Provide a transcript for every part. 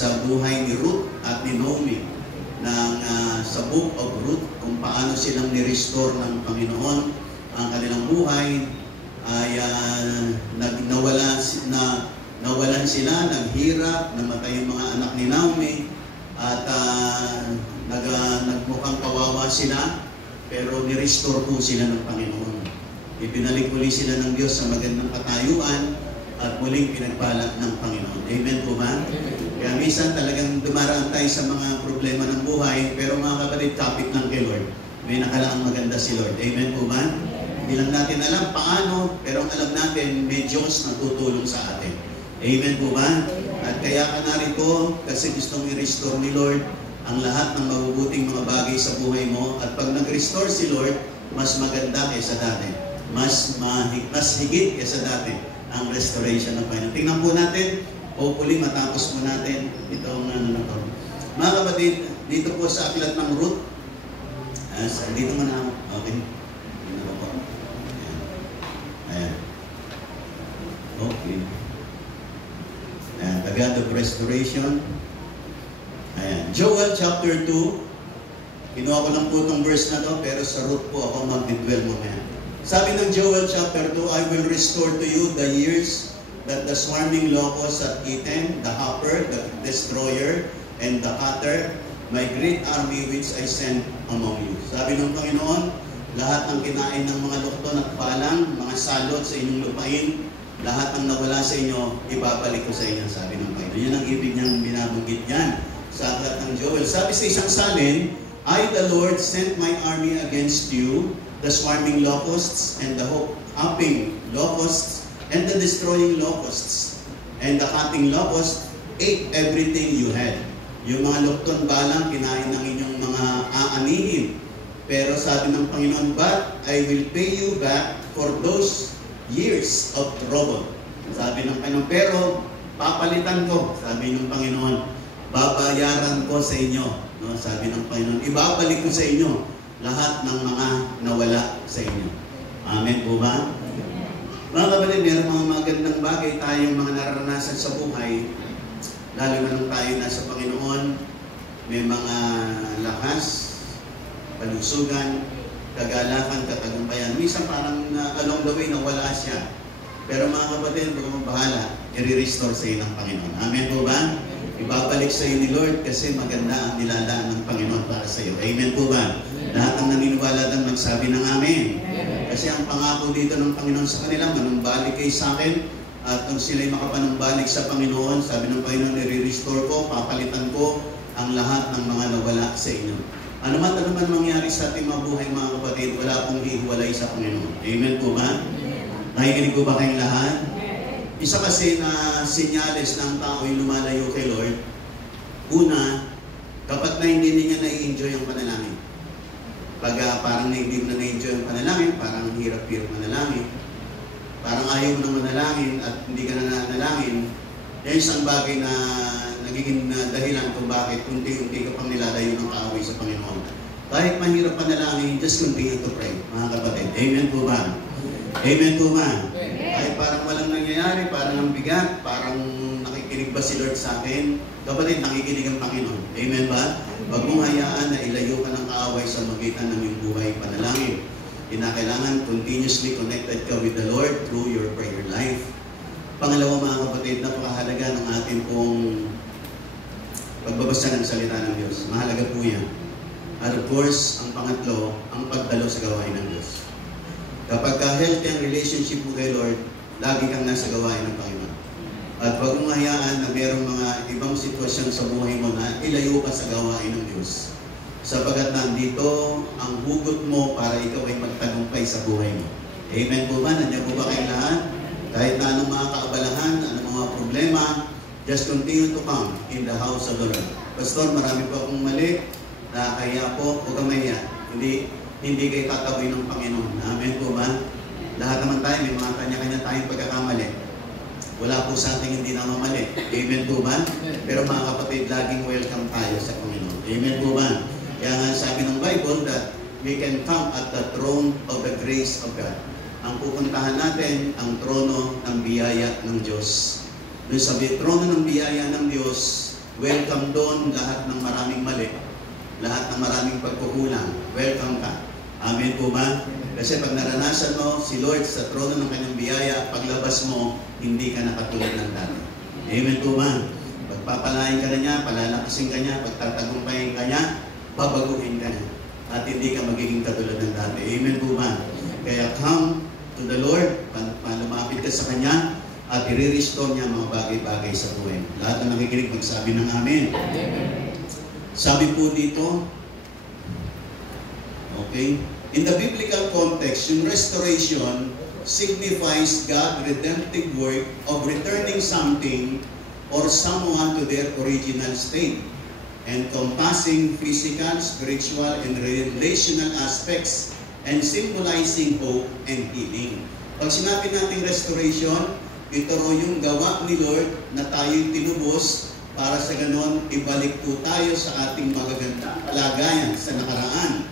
sa buhay ni Ruth at ni Naomi sa Book of Ruth, kung paano silang ni-restore ng Panginoon ang kanilang buhay, ay nawalan sila, naghirap, namatay yung mga anak ni Naomi, at nagmukhang kawawa sila, pero ni-restore po sila ng Panginoon. Ibinalik muli sila ng Diyos sa magandang katayuan at muling pinagpala ng Panginoon. Amen po ba? Kaya minsan talagang dumaraan tayo sa mga problema ng buhay, pero mga kapatid, kapit lang kay Lord. May nakalaang maganda si Lord. Amen po ba? Hindi lang natin alam paano, pero ang alam natin, may Diyos na tutulong sa atin. Amen po ba? At kaya ka narito, kasi gustong i-restore ni Lord ang lahat ng mabubuting mga bagay sa buhay mo. At pag nag-restore si Lord, mas maganda kaysa dati. Mas higit kaysa dati ang restoration ng Panginoon. Tingnan po natin, hopefully matapos po natin itong na to. Mga kapatid, dito po sa aklat ng Ruth, dito muna ako. Okay. Ayan. Okay. Ayan, the God of restoration. Ayan. Joel chapter 2. Kinuha ko lang po itong verse na to, pero sa Ruth po ako mag-dwell muna. Sabi ng Joel chapter 2, I will restore to you the years that the swarming locust had eaten, the hopper, the destroyer, and the cutter, my great army which I sent among you. Sabi ng Panginoon, lahat ng kinain ng mga lukton at palang, mga salot sa inyong lupain, lahat ng nawala sa inyo, ibabalik ko sa inyo, sabi ng Panginoon. Yan ang ibig niyang binabanggit yan sa aklat ng Joel. Sabi sa isang salin, I, the Lord, sent my army against you, the swarming locusts and the hopping locusts and the destroying locusts and the cutting locusts ate everything you had. Yung mga lukton balang kinain ng inyong mga aanihin. Pero sabi ng Panginoon, but I will pay you back for those years of trouble. Sabi ng Panginoon, pero papalitan ko, sabi ng Panginoon, babayaran ko sa inyo. No? Sabi ng Panginoon, ibabalik ko sa inyo lahat ng mga nawala sa inyo. Amen po ba? Mga kapatid, mayroong mga magandang bagay tayong mga nararanasan sa buhay, lalo na nung tayo nasa Panginoon. May mga lakas, palusugan, kagalakan, katagumpayan. Minsan parang along the way nawala siya. Pero mga kapatid, huwag mong bahala, i-restore sa iyo ng Panginoon. Amen po ba? Ibabalik sa iyo ni Lord kasi maganda ang nilalaan ng Panginoon para sa iyo. Amen po ba? Lahat ng naniniwala doon magsabi ng Amen. Kasi ang pangako dito ng Panginoon sa kanila, manumbalik kayo sa akin, at kung sila'y makapanumbalik sa Panginoon, sabi ng Panginoon, i-restore ko, papalitan ko ang lahat ng mga nawala sa inyo. Ano man mangyari sa ating mga buhay, mga kapatid, wala pong hihiwalay sa Panginoon. Amen po ba? Nakikinig po ba kayong lahat? Isa kasi na senyales ng tao yung lumalayo kay Lord. Una, kapag na hindi niya na-enjoy ang panalangin. Pag parang hindi mo na-enjoy ang panalangin, parang hirap-hirap manalangin, parang ayaw mo na manalangin at hindi ka na nanalangin, yan isang bagay na nagiging dahilan kung bakit unti-unti ka pang nilalayo ng kaaway sa Panginoon. Kahit mahirap panalangin, just continue to pray, mga kapatid. Amen po ba? Amen po ba? Kahit parang walang nangyayari, parang ang bigat, parang nakikinig ba si Lord sa akin? Kapatid, nakikinig ang Panginoon. Amen ba? Huwag mong hayaan na ilayo ka ng kaaway sa magitan ng iyong buhay panalangin. Kinakailangan continuously connected ka with the Lord through your prayer life. Pangalawa, mga kapatid, napakahalaga ng ating pong pagbabasa ng salita ng Diyos. Mahalaga po yan. At of course, ang pangatlo, ang pagdalo sa gawain ng Diyos. Kapag healthy ang relationship mo kay Lord, lagi kang nasa gawain ng Panginoon. At huwag mong hayaan na mayroong mga ibang sitwasyon sa buhay mo na ilayo ka sa gawain ng Diyos. Sapagat nandito ang hugot mo para ikaw ay magtagumpay sa buhay mo. Amen po ba? Nandiyan po ba kayong lahat? Kahit na anong mga kaabalahan, anong mga problema, just continue to come in the house of the Lord. Pastor, marami po akong mali. Kaya po, huwag kang mahiya. Hindi kayo tataboy ng Panginoon. Amen po ba? Lahat naman tayo, may mga kanya-kanya tayong pagkakamali. Wala po sa ating hindi namamali. Amen po ba? Pero mga kapatid, laging welcome tayo sa Panginoon. Amen po ba? Kaya nga sabi ng Bible that we can come at the throne of the grace of God. Ang pupuntahan natin, ang trono ng biyaya ng Diyos. Doon sa trono ng biyaya ng Diyos, welcome doon lahat ng maraming mali, lahat ng maraming pagkukulang. Welcome ka. Amen po ba? Kasi pag naranasan mo si Lord sa trono ng kanyang biyaya, paglabas mo, hindi ka nakatulad ng dati. Amen po ba? Pagpapalain ka na niya, palalakasin ka niya, pagtatagumpayin ka niya, babaguhin ka niya. At hindi ka magiging katulad ng dati. Amen po ba? Kaya come to the Lord, lumapit ka sa Kanya, at i-restore niya mga bagay-bagay sa buhay. Lahat na nakikinig, magsabi ng amen. Sabi po dito, okay, in the biblical context, yung restoration signifies God's redemptive work of returning something or someone to their original state, encompassing physical, spiritual, and relational aspects, and symbolizing hope and healing. Pag sinabi natin restoration, ito ro yung gawa ni Lord na tayo'y tinubos para sa ganon, ibalik po tayo sa ating magagandang kalagayan sa nakaraan.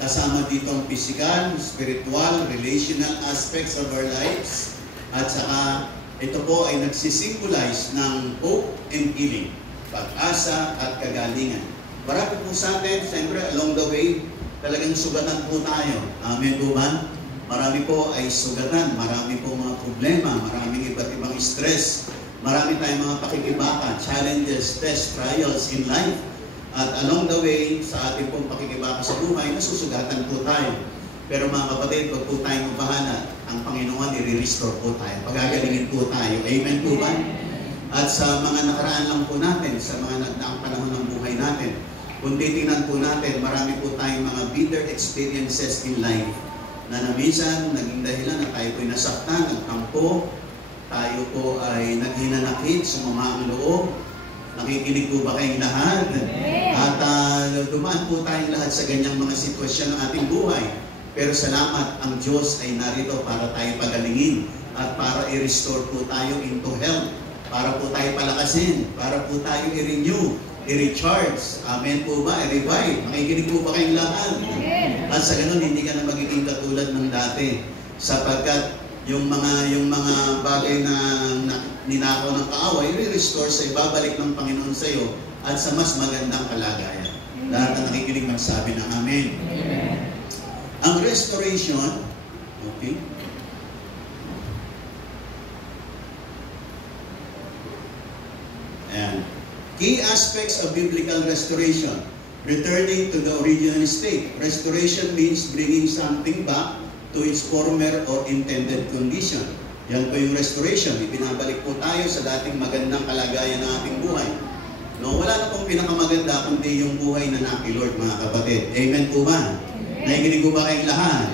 Kasama dito ang physical, spiritual, relational aspects of our lives. At saka, ito po ay nagsisimbolize ng hope and healing, pag-asa at kagalingan. Marami po sa atin, siyempre, along the way, talagang sugatan po tayo. Amen po ba? Marami po ay sugatan, marami po mga problema, maraming iba't ibang stress, marami tayong mga pakikibaka, challenges, tests, trials in life. At along the way, sa ating pong pakikibaka sa buhay, nasusugatan po tayo. Pero mga kapatid, wag po tayong mabahala. Ang Panginoon, i-restore po tayo. Pagagalingin po tayo. Amen po ba? At sa mga nakaraan lang po natin, sa mga nagdaang panahon ng buhay natin, kung titingnan po natin, marami po tayong mga bitter experiences in life na minsan naging dahilan na tayo po'y nasaktan, nagtampo, tayo po ay naghinanakit, sumama ang loob. Nakikinig po ba kayong lahat? At dumaan po tayong lahat sa ganyang mga sitwasyon ng ating buhay. Pero salamat, ang Diyos ay narito para tayo pagalingin at para i-restore po tayo into health, para po tayo palakasin, para po tayo i-renew, i-recharge. Amen po ba? I-revive. Nakikinig po ba kayong lahat? At sa ganun, hindi ka na magiging katulad ng dati. Sapagkat yung mga bagay na ninakaw ng kaaway, i-restore sa ibabalik ng Panginoon sa iyo at sa mas magandang kalagayan. Lahat na nakikinig magsabi ng amen. Amen. Ang restoration, okay, and key aspects of biblical restoration. Returning to the original state. Restoration means bringing something back to its former or intended condition. Yan po yung restoration. Ibinabalik po tayo sa dating magandang kalagayan ng ating buhay. No, wala na pong pinakamaganda kundi yung buhay na naki Lord, mga kapatid. Amen po ba? Nakikinig po ba kayong lahat?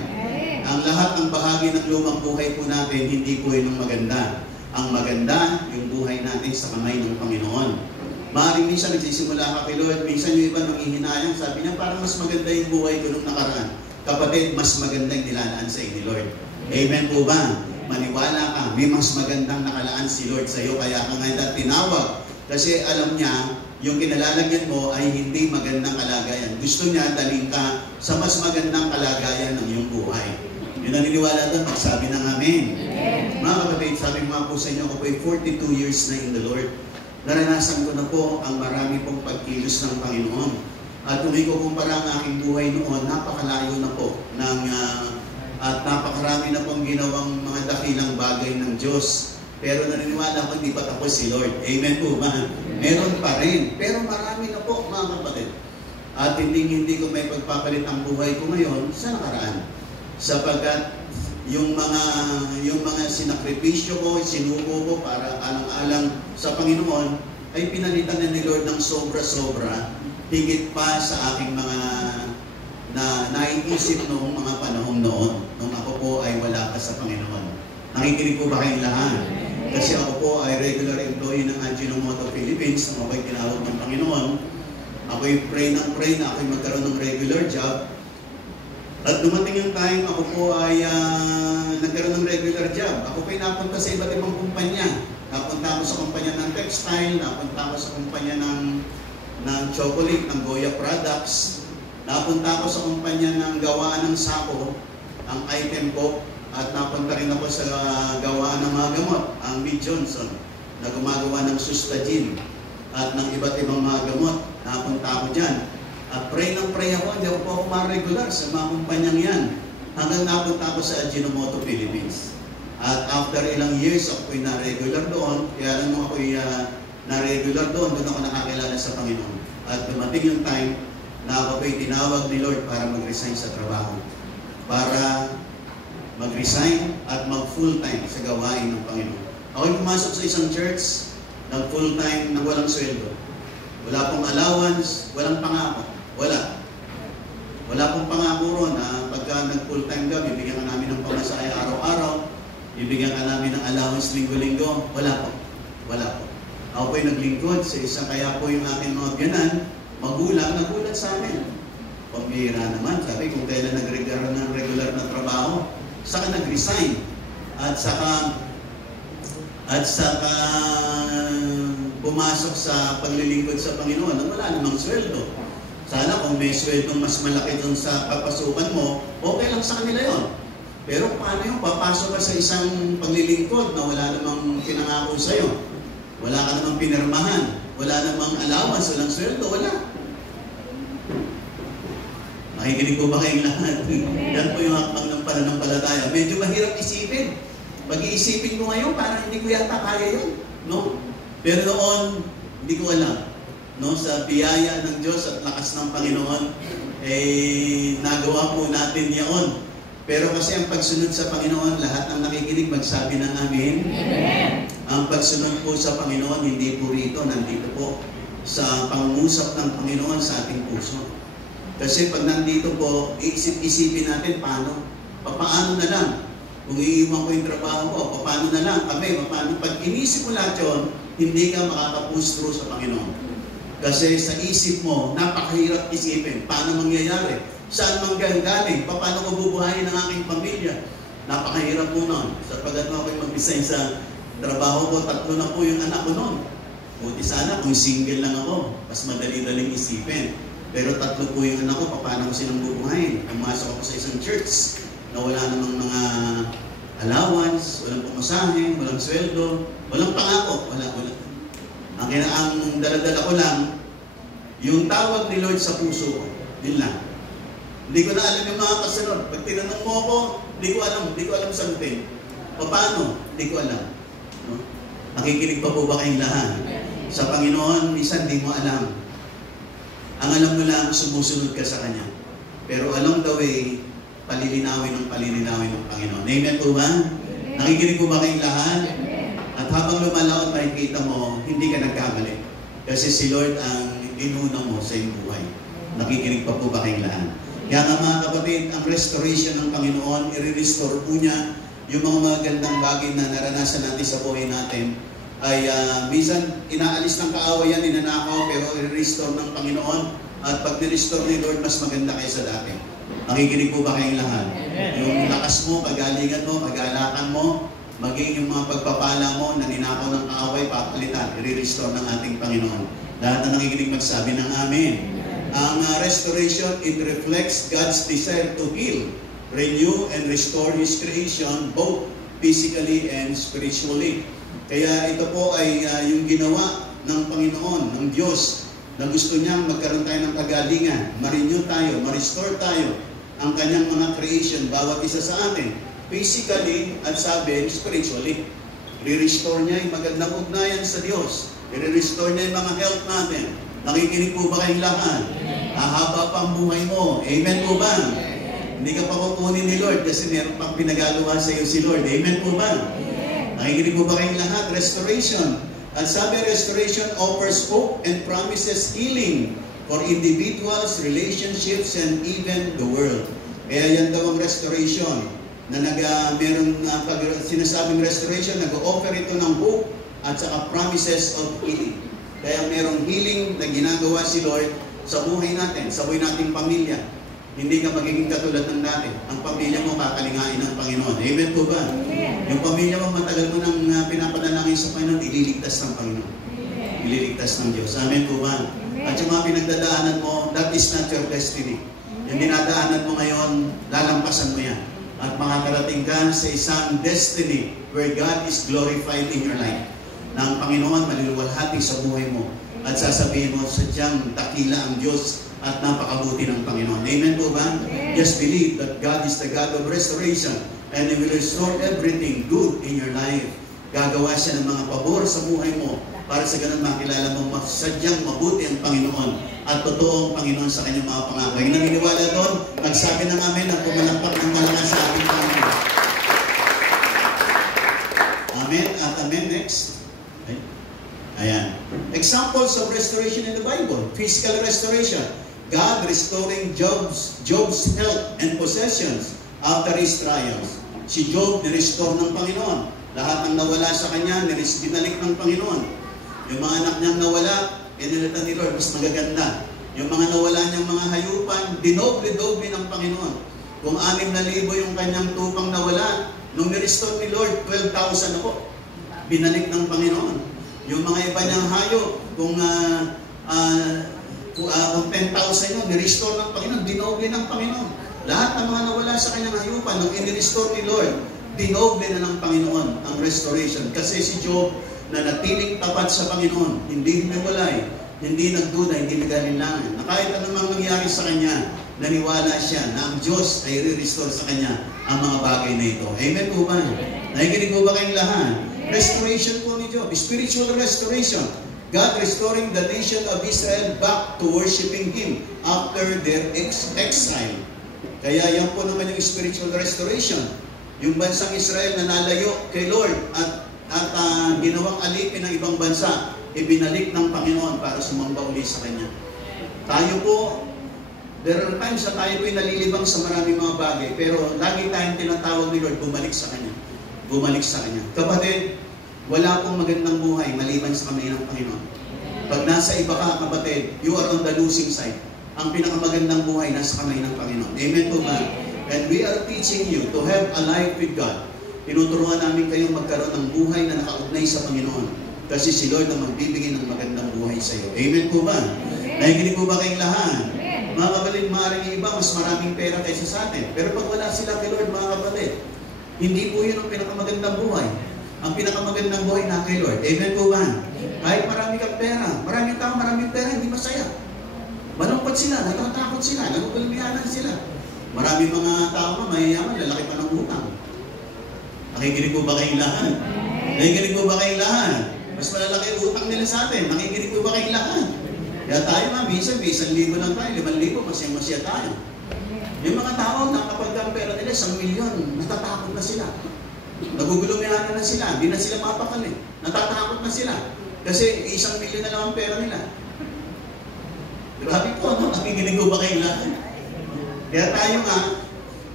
Ang lahat ng bahagi ng lumang buhay po natin, hindi po yun ang maganda. Ang maganda, yung buhay natin sa kamay ng Panginoon. Maaaring minsan nagsisimula ka kay Lord, minsan yung iba nanghihinayang, sabi niya parang mas maganda yung buhay ko nung nakaraan. Kapatid, mas maganda yung nilalaan sa iyo ni Lord. Amen po ba? Maniwala ka, may mas magandang nakalaan si Lord sa iyo, kaya ka ngayon tinawag. Kasi alam niya, yung kinalalagyan mo ay hindi magandang kalagayan. Gusto niya dalhin ka sa mas magandang kalagayan ng iyong buhay. Yung naniniwala doon, magsabi ng amen. Mga kapatid, sabi mga po sa inyo, ako po ay 42 years na in the Lord. Naranasan ko na po ang marami pong pagkilos ng Panginoon. At kung ikukumpara ang aking buhay noon, napakalayo na po at napakarami na pong ginawang mga dakilang bagay ng Diyos. Pero naniniwala ko hindi pa tapos si Lord. Amen po ba? Meron pa rin. Pero marami na po, mga kapatid. At hindi ko may pagpapalit ang buhay ko ngayon sa nakaraan. Sapagkat yung mga sinakripisyo ko, sinuko ko para alang-alang sa Panginoon, ay pinalitan na ni Lord ng sobra-sobra, higit pa sa aking mga naiisip noong mga panahon noon, nung ako po ay wala pa sa Panginoon. Nakikinig po ba kayong lahat? Kasi ako po ay regular employee ng Ajinomoto Philippines, nung ako'y tinawag ng Panginoon. Ako'y pray na ako'y magkaroon ng regular job. At dumating yung time, ako po ay nagkaroon ng regular job. Ako po ay napunta sa iba't ibang kumpanya. Napunta ako sa kumpanya ng textile, napunta ako sa kumpanya ng chocolate, ng Goya Products. Napunta ako sa kumpanya ng gawaan ng sako, ang item ko. At napunta rin ako sa gawaan ng mga gamot, ang Mead Johnson, na gumagawa ng Sustagin. at ng iba't ibang mga gamot. Napunta ako dyan. At pray ako, hindi ako po ako ma-regular sa mga kumpanyang yan. Hanggang napunta ako sa Ajinomoto, Philippines. At after ilang years, ako'y na-regular doon. Kaya lang nung ako'y na-regular doon ako nakakilala sa Panginoon. At dumating yung time na ako'y tinawag ni Lord para mag-resign sa trabaho. Para mag-resign at mag-full-time sa gawain ng Panginoon. Ako'y pumasok sa isang church, nag-full-time na walang sweldo. Wala pong allowance, walang pangako. Wala pong pangako ron na pagka nag-full-time ka, bibigyan ka namin ng pamasahe araw-araw, bibigyan ka namin ng allowance linggo-linggo. Wala po. Ako po'y naglingkod sa isa, kaya po yung aking mga biyanan, nagulat sa amin. Pambihira naman, sabi, kung kailan nag-regular na trabaho, saka nag-resign. At saka pumasok sa paglilingkod sa Panginoon na wala namang sweldo. Sana kung may sweldong mas malaki dun sa papasukan mo, okay lang sa kanila yon. Pero paano yung papasok ka sa isang paglilingkod na wala namang pinangako sa'yo? Wala ka namang pinirmahan, wala namang allowance, walang sweldo, wala. Makikinig po ba kayong lahat? Yan po yung hakbang ng pananampalataya. Medyo mahirap isipin. Pag-iisipin ko ngayon, parang hindi ko yata kaya yun. No? Pero noon, hindi ko alam. No? Sa biyaya ng Diyos at lakas ng Panginoon, nagawa po natin yaon. Pero kasi ang pagsunod sa Panginoon, lahat ng nakikinig magsabi ng amin. Amen. Ang pagsunod po sa Panginoon, hindi po rito, nandito po sa pangungusap ng Panginoon sa ating puso. Kasi pag nandito po, isipin natin paano na lang. Kung iiwan ko yung trabaho ko, paano na lang kami, paano. Pag inisip mo lahat yun, hindi ka makaka-push through sa Panginoon. Kasi sa isip mo, napakahirap isipin. Paano mangyayari? Saan manggagaling? Paano ko bubuhayin ang aking pamilya? Napakahirap po noon. Sapagat mo ako'y mag-resign sa trabaho ko, 3 na po yung anak ko noon. Buti sana kung single lang ako, mas madali-daling isipin. Pero 3 po yung anak ko, paano ko silang bubuhayin? Pumasok ako sa isang church na wala namang mga allowance, walang pumasahe, walang sweldo, walang pangako, wala. Ang dala-dala ko lang, yung tawag ni Lord sa puso ko, yun lang. Hindi ko na alam yung mga kasunod. Pag tinanong mo ako, hindi ko alam sagutin. Paano? Hindi ko alam. No? Nakikinig pa po ba kayong lahat? Sa Panginoon, minsan hindi mo alam. Ang alam mo lang, sumusunod ka sa Kanya. Pero along the way, palilinawin ng Panginoon. Amen po ba? Nakikinig po ba kayong lahat? At habang lumalaot, makikita mo, hindi ka nagkamali. Kasi si Lord ang inuna mo sa iyong buhay. Nakikinig pa po ba kayong lahat? Kaya nga mga kapatid, ang restoration ng Panginoon, i-restore po niya yung mga magandang bagay na naranasan natin sa buhay natin. Ay minsan inaalis ng kaawayan, ninanakaw, pero i-restore ng Panginoon. At pag ni-restore ni Lord, mas maganda kaysa dati. Nakikinig po ba kayong lahat? Yung lakas mo, kagalingan mo, kagalakan mo, maging yung mga pagpapala mo na ninakaw ng kaaway, papalitan, i-restore ng ating Panginoon. Lahat na nakikinig magsabi ng amen. Ang restoration, it reflects God's desire to heal, renew, and restore His creation, both physically and spiritually. Kaya ito po ay yung ginawa ng Panginoon, ng Diyos, na gusto niyang magkaroon tayo ng kagalingan, ma-renew tayo, ma-restore tayo ang kanyang mga creation, bawat isa sa atin, physically at sabi, spiritually. Re-restore niya yung magandang ugnayan sa Diyos. I-restore niya yung mga health natin. Nakikinig po ba kayong lahat? Hahaba pang buhay mo. Amen po ba? Hindi ka pa kukunin ni Lord kasi meron pang pinagagawa sa iyo si Lord. Amen po ba? Nakikinig po ba kayong lahat? Restoration. At sabi, restoration offers hope and promises healing for individuals, relationships, and even the world. Kaya yan daw ang restoration. Na meron pag sinasabing restoration, nag-offer ito ng hope at saka promises of healing. Kaya merong healing na ginagawa si Lord sa buhay natin, sa buhay nating pamilya. Hindi ka magiging katulad ng dati. Ang pamilya mo kakalingain ng Panginoon. Amen po ba? Amen. Yung pamilya mo matagal mo nang pinapanalangin sa Panginoon, ililigtas ng Panginoon. Amen. Ililigtas ng Diyos. Amen po ba? Amen. At yung mga pinagdadaanan mo, that is not your destiny. Amen. Yung dinadaanan mo ngayon, lalampasan mo yan. At makakarating ka sa isang destiny where God is glorified in your life. Na ang Panginoon maluluwalhati sa buhay mo. At sasabihin mo, sadyang dakila ang Diyos at napakabuti ng Panginoon. Amen po ba? Just believe that God is the God of restoration and He will restore everything good in your life. Gagawa siya ng mga pabor sa buhay mo para sa ganun makilala mo sadyang mabuti ang Panginoon at totoo ang Panginoon sa kanyang mga pangako. Yung naniniwala doon, nagsabi ng amen at pumalakpak ng malakas sa ating Panginoon. Amen at amen. Next. Okay. Ayan. Examples of restoration in the Bible. Physical restoration. God restoring Job's health and possessions after his trials. Si Job, nirestore ng Panginoon. Lahat ng nawala sa kanya, binalik ng Panginoon. Yung mga anak niyang nawala, pinilitan ni Lord, mas magaganda. Yung mga nawala niyang mga hayupan, dinoble-doble ng Panginoon. Kung 6,000 yung kanyang tupang nawala, nung nirestore ni Lord, 12,000 ako. Binalik ng Panginoon. Yung mga iba niyang hayop, kung 10,000 yun, nirestore ng Panginoon, dinoble ng Panginoon. Lahat ng mga nawala sa kanyang hayupan, nung inirestore ni Lord, dinoble na ng Panginoon ang restoration. Kasi si Job, na natiling tapat sa Panginoon, hindi hiniwalay, hindi nagduda, hindi nag-alinlangan. Na kahit anumang nangyari sa kanya, naniwala siya na ang Diyos ay re-restore sa kanya ang mga bagay na ito. Amen po ba? Nakikinig po ba kayong lahat? Restoration po ni Job. Spiritual restoration. God restoring the nation of Israel back to worshiping Him after their exile. Kaya yan po naman yung spiritual restoration. Yung bansang Israel na nalayo kay Lord at ginawang alipin ng ibang bansa, ibinalik ng Panginoon para sumamba uli sa Kanya. Tayo po, there are times na tayo po'y nalilibang sa maraming mga bagay, pero lagi tayong tinatawag ni Lord, bumalik sa Kanya. Bumalik sa Kanya. Kapatid, wala pong magandang buhay maliban sa kamay ng Panginoon. Pag nasa iba ka, kapatid, you are on the losing side. Ang pinakamagandang buhay nasa kamay ng Panginoon. Amen po ba? And we are teaching you to have a life with God. Tinuturuan namin kayong magkaroon ng buhay na nakaugnay sa Panginoon. Kasi si Lord ang magbibigay ng magandang buhay sa iyo. Amen po ba? Nakikinig po ba kayong lahat? Mga kapatid, maaaring yung iba, mas maraming pera kaysa sa atin. Pero pag wala sila kay Lord, mga kapatid, hindi po yun ang pinakamagandang buhay. Ang pinakamagandang buhay na kay Lord. Amen po ba? Kahit marami kang pera, maraming tao, maraming pera, hindi masaya. Malungkot sila, natatakot sila, nagugulmianan sila. Maraming mga tao pa, mayayaman, lalaki pa ng utang. Nakikinig po ba kayong lahat? Nakikinig po ba kayong lahat? Mas malalaki ang utang nila sa atin. Nakikinig po ba kayong lahat? Kaya tayo minsan, 1,000 lang tayo, 5,000, masaya-masaya tayo. Yung mga tao na kapag ang pera nila, 1,000,000, natatakot na sila. Nagugulumihan na sila, hindi na sila mapakali. Natatakot na sila. Kasi 1,000,000 na lang ang pera nila. Grabe po, no? Nakikinig po ba kayong lahat? Kaya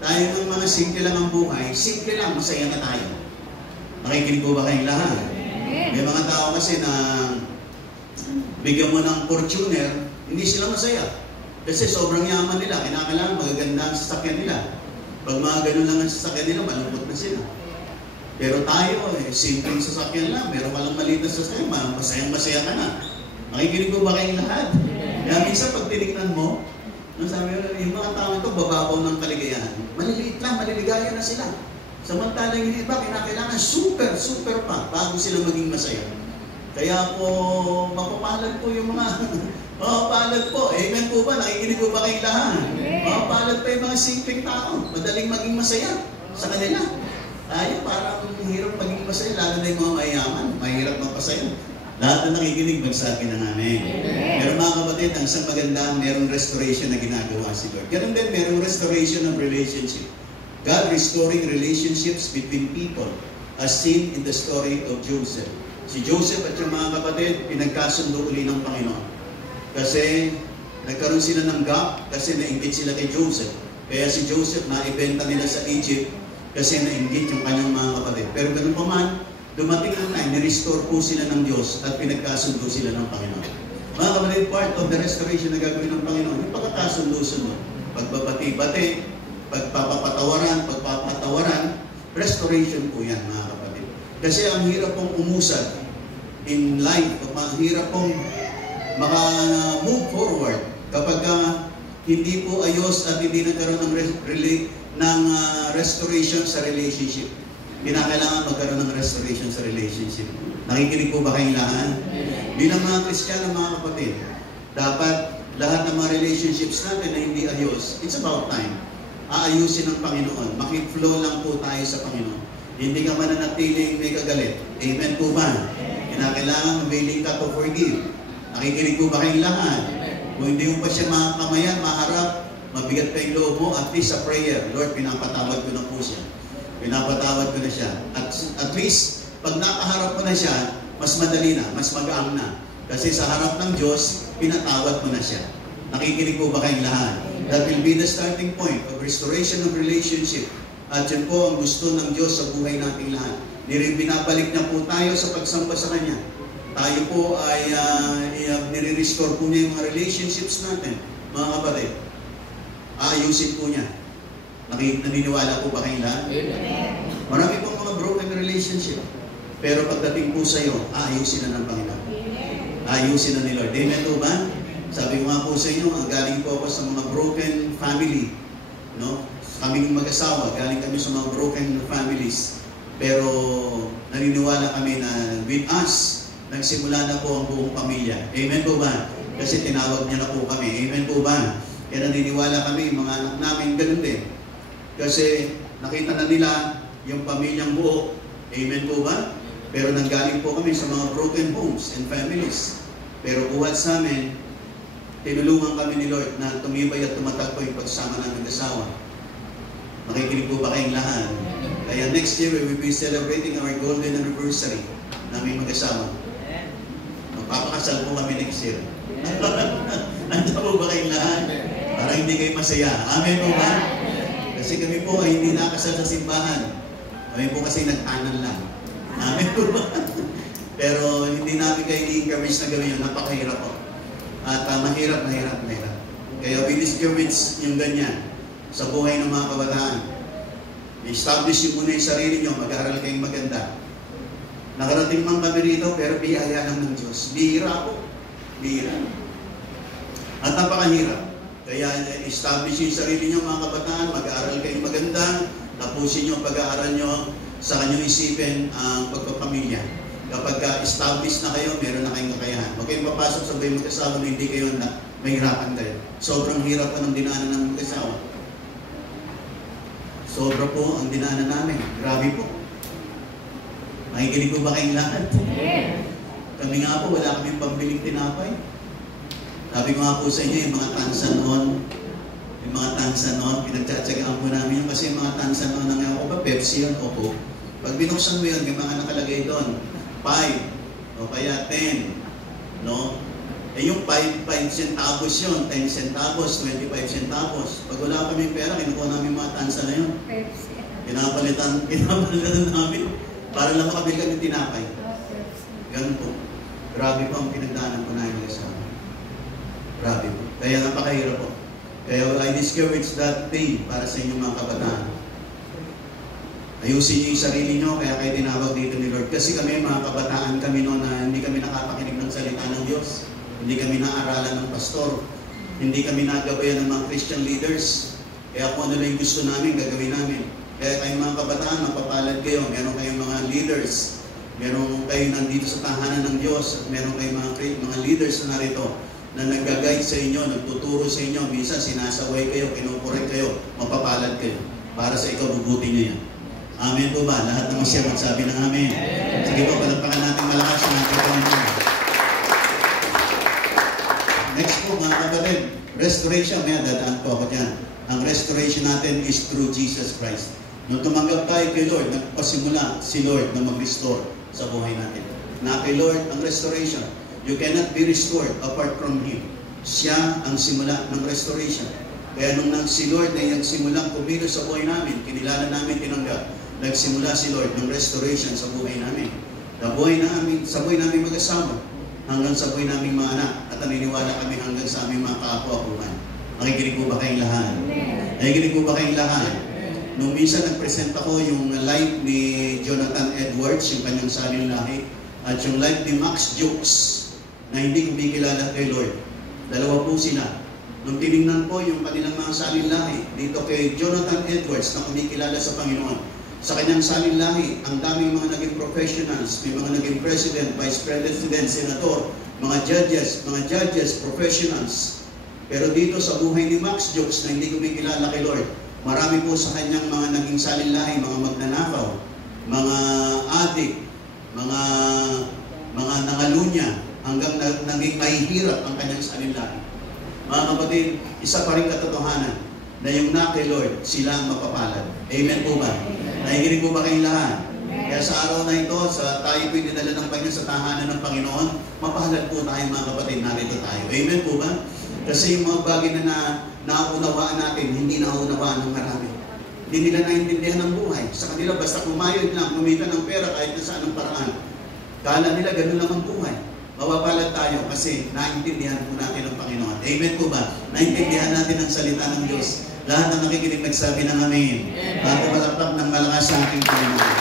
tayo ng mga simple lang ang buhay, simple lang, masaya na tayo. Nakikinig po ba kayong lahat? May mga tao kasi na bigyan mo ng Fortuner, hindi sila masaya. Kasi sobrang yaman nila, kinakailangan magaganda ang sasakyan nila. Pag mga ganun lang ang sasakyan nila, malungkot na sila. Pero tayo, simpleng sasakyan lang, meron ka lang maliit na sasakyan, masayang-masaya ka na. Nakikinig po ba kayong lahat? Kaya minsan pag tinignan mo, sabi mo, yung mga tao ito, bababaw ng kaligayahan. Maliliit lang, maliligaya na sila. Samantalang yung iba, kinakailangan super pa bago sila maging masaya. Kaya po, mapapalad po yung mga, mapapalad po. Amen po ba? Nakikinig po ba kayong lahat? Mapapalad pa yung mga simpleng tao. Madaling maging masaya sa kanila. Tayo, parang hirap maging masaya, lalo na yung mga mayayaman. Mahirap magpasaya. Lahat na nakikinig, magsabi na namin. Pero mga kapatid, ang isang maganda, merong restoration na ginagawa si Lord. Ganun din, merong restoration of relationship. God restoring relationships between people, as seen in the story of Joseph. Si Joseph at yung mga kapatid, pinagkasundo uli ng Panginoon. Kasi nagkaroon sila ng gap, kasi nainggit sila kay Joseph. Kaya si Joseph, naibenta nila sa Egypt, kasi nainggit yung kanyang mga kapatid. Pero ganun pa man, dumating ang time, nirestore po sila ng Diyos at pinagkasundo sila ng Panginoon. Mga kapatid, part of the restoration na gagawin ng Panginoon, yung pagkakasundo-sundo, pagbabati-bati, pagpapatawaran, restoration po yan, mga kapatid. Kasi ang hirap pong umusad in life, ang hirap pong maka-move forward kapag hindi po ayos at hindi nagkaroon ng restoration sa relationship. Kinakailangan magkaroon ng restoration sa relationship. Nakikinig po ba kayong lahat? Bilang mga Kristiyano, mga kapatid, dapat lahat ng mga relationships natin na hindi ayos, it's about time. Aayusin ng Panginoon. Makiflow lang po tayo sa Panginoon. Hindi ka mananatiling may kagalit. Amen po ba? Kinakailangan willing ka to forgive. Nakikinig po ba kayong lahat? Kung hindi mo pa siya makakamayan, maharap, mabigat pa yung loob mo, at least sa prayer, Lord, pinapatawad ko na po siya. Pinapatawad ko na siya. At least, pag nakaharap mo na siya, mas madali na, mas magaang na. Kasi sa harap ng Diyos, pinatawad mo na siya. Nakikinig po ba kayong lahat? That will be the starting point of restoration of relationship. At yun po ang gusto ng Diyos sa buhay nating lahat. Binabalik na po tayo sa pagsamba sa Kanya. Tayo po ay nire-restore po niya yung mga relationships natin, mga kapatid. Ayusin po niya. Naniniwala po ba kayong lahat? Marami pong mga broken relationship. Pero pagdating po sa iyo, ayusin na ng Panginoon. Ayusin na ni Lord. Amen po ba? Sabi ko nga po sa inyo, galing po ako sa mga broken family. No? Kaming mag-asawa, galing kami sa mga broken families. Pero naniniwala kami na with us, nagsimula na po ang buong pamilya. Amen po ba? Kasi tinawag niya na po kami. Amen po ba? Kaya naniniwala kami, mga anak namin ganun din. Kasi nakita na nila yung pamilyang buo. Amen po ba? Pero nanggaling po kami sa mga broken homes and families. Pero buhat sa amin, tinulungan kami ni Lord na tumibay at tumatakbo yung pagsama ng mag-asawa. Makikinig po ba kayong lahat? Kaya next year, we will be celebrating our golden anniversary namin mag-asawa. Magpapakasal po kami next year. Anda po ba kayong lahat? Para hindi kayo masaya. Amen po ba? Kasi kami po ay hindi nakasal sa simbahan. Kami po kasi nag-anan lang. Amen po ba? Pero hindi namin kayo i-encourage na gawin yun. Napakahirap po. At mahirap. Kaya we discourage yung ganyan sa buhay ng mga kabataan. I-establish yung muna yung sarili nyo. Mag-aaral kayong maganda. Nakarating man kami rito, pero biyaya lang ng Diyos. Bihira po. Bihira. At napakahirap. Kaya establish yung sarili nyo mga kabataan. Mag-aaral kayong maganda. Tapusin nyo ang pag-aaral nyo sa kanyang isipin ang pagpapamilya. Kapag establish na kayo, meron na kayong kakayahan. Huwag kayong papasok sa buhay mag-asawa na hindi kayo na mahirapan kayo. Sobrang hirap po ng dinaanan ng mag-asawa. Sobra po ang dinaanan namin. Grabe po. Makikinig po ba kayong lahat? Kami nga po, wala kaming pambiling tinapay. Sabi ko nga po sa inyo, yung mga tansa noon, pinagtsatsagaan po namin yun kasi yung mga tansa noon, ako ba, Pepsi yun, opo. Pag binuksan mo yun, may mga nakalagay doon, 5 o kaya 10, no? Eh yung 5 centavos yun, 10 centavos, 25 centavos. Pag wala kami pera, kinukuha namin mga tansa na yun. Pinapalitan namin para lang makabili kami tinapay. Ganun po. Grabe po ang pinagdaanan po namin sa amin. Grabe po. Kaya napakahirap po. Kaya I discourage that thing para sa inyong mga kabataan. Ayusin niyo yung sarili niyo, kaya kayo tinawag dito ni Lord. Kasi kami, mga kabataan kami noon na hindi kami nakapakinig ng salita ng Diyos. Hindi kami naaralan ng pastor. Hindi kami nagabayan ng mga Christian leaders. Kaya kung ano lang yung gusto namin, gagawin namin. Kaya kayong mga kabataan, mapapalad kayo. Meron kayong mga leaders. Meron kayo nandito sa tahanan ng Diyos. At meron kayong mga leaders na narito na nag-guide sa inyo, nagtuturo sa inyo. Minsan sinasaway kayo, kinukorek kayo, mapapalad kayo. Para sa ikabubuti niyo yan. Amen po ba? Lahat ng masya magsabi ng amen. Sige po, palagpakan natin malakas na natin. Next po mga kapatid, restoration. May dadaan po ako dyan. Ang restoration natin is through Jesus Christ. Nung tumanggap tayo kay Lord, nagpasimula si Lord na mag-restore sa buhay natin. Na kay Lord ang restoration. You cannot be restored apart from Him. Siya ang simula ng restoration. Kaya nung si Lord na nagsimulang kumilos sa buhay namin, kinilala namin, tinanggap, nagsimula si Lord ng restoration sa buhay namin. Sa buhay namin mag-asawa, hanggang sa buhay namin mga anak, at naniniwala kami hanggang sa aming mga kaapo-apuhan. Nakikinig po ba kayong lahat? Nakikinig po ba kayong lahat? Nung minsan nag-present ako yung life ni Jonathan Edwards, yung kanyang saling lahi, at yung life ni Max Jukes, na hindi kumikilala kay Lord. Dalawa po sila. Nung tinignan po yung kanilang mga saling lahi, dito kay Jonathan Edwards na kumikilala sa Panginoon, Sa kanyang salinlahi, ang daming mga naging professionals, may mga naging president, vice president, senator, mga judges, professionals. Pero dito sa buhay ni Max Jokes na hindi kumikilala kay Lord, marami po sa kanyang mga naging salinlahi, mga magnanakaw, mga adik, mga nangalunya, hanggang naging mahihirap ang kanyang salinlahi. Mga kapatid, isa pa rin katotohanan na yung na kay Lord, sila ang mapapalad. Amen po ba? Nakikinig po ba kayong lahat? Kaya sa araw na ito, tayo po dinala ng Panginoon sa tahanan ng Panginoon, mapalad po tayo mga kapatid, narito tayo. Amen po ba? Kasi yung mga bagay na naunawaan natin, hindi naunawaan ng marami. Hindi nila naintindihan ng buhay. Sa kanila, basta kumayod lang, kumita ng pera kahit na saan ang paraan. Kala nila, ganun lang ang buhay. Mapapalad tayo kasi naintindihan po natin ang Panginoon. Amen po ba? Naintindihan natin ang salita ng Diyos. Lahat ng nakikinig nagsabi ng Amen. Bago malakpak ng malakas sa ating Panginoon.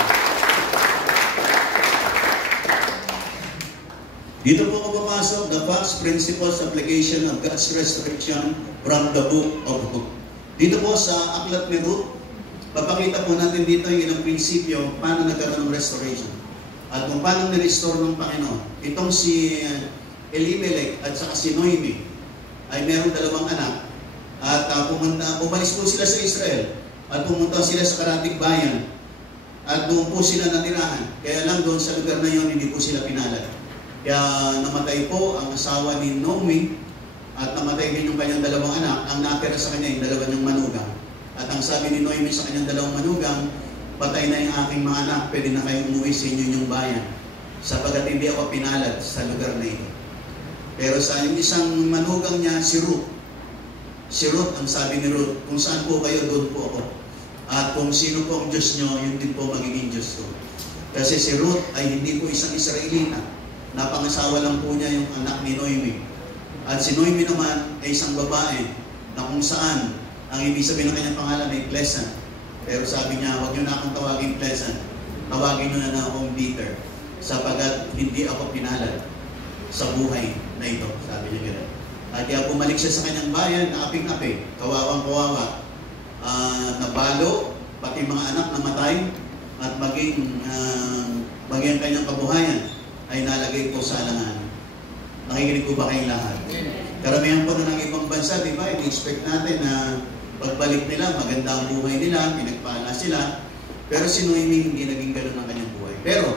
Dito po ako papasok, the Facts, Principles, Application of God's Restoration from the Book of Ruth. Dito po sa aklat ni Ruth, papakita po natin dito yung ilang prinsipyo paano nagkaroon ng restoration. At kung paano nirestore ng Panginoon. Itong si Elimelech at saka si Noemi ay meron dalawang anak. At pumalis po sila sa Israel. At pumunta sila sa karatig bayan. At doon po sila natirahan. Kaya lang doon sa lugar na yon hindi po sila pinalad. Kaya namatay po ang asawa ni Naomi. At namatay din yung kanyang dalawang anak. Ang natira sa kanya yung dalawa niyang manugang. At ang sabi ni Noemi sa kanyang dalawang manugang, patay na yung aking mga anak, pwede na kayong umuwi sa inyong bayan. Sapagat hindi ako pinalad sa lugar na ito. Pero sa yung isang manugang niya, si Ruth. Si Ruth, ang sabi ni Ruth, kung saan po kayo, doon po ako. At kung sino po ang Diyos nyo, yun din po magiging Diyos ko. Kasi si Ruth ay hindi po isang Israelita. Napangasawa lang po niya yung anak ni Noemi. At si Noemi naman ay isang babae na kung saan ang ibig sabihin ng kanyang pangalan ay pleasant. Pero sabi niya, huwag niyo na akong tawagin pleasant. Tawagin niyo na akong bitter. Sapagat hindi ako pinalad sa buhay na ito. Sabi niya gano'n. At kaya bumalik siya sa kanyang bayan na aping-api. Kawawang-kawawa. Nabalo, pati mga anak namatay. At maging ang kanyang kabuhayan ay nalagay po sa alanganan. Nakikinig po ba kayong lahat? Karamihan po na ng ibang bansa, di ba? I-expect natin na pagbalik nila, maganda ang buhay nila, pinagpala sila. Pero si Noemi hindi naging gano'n ang kanyang buhay. Pero,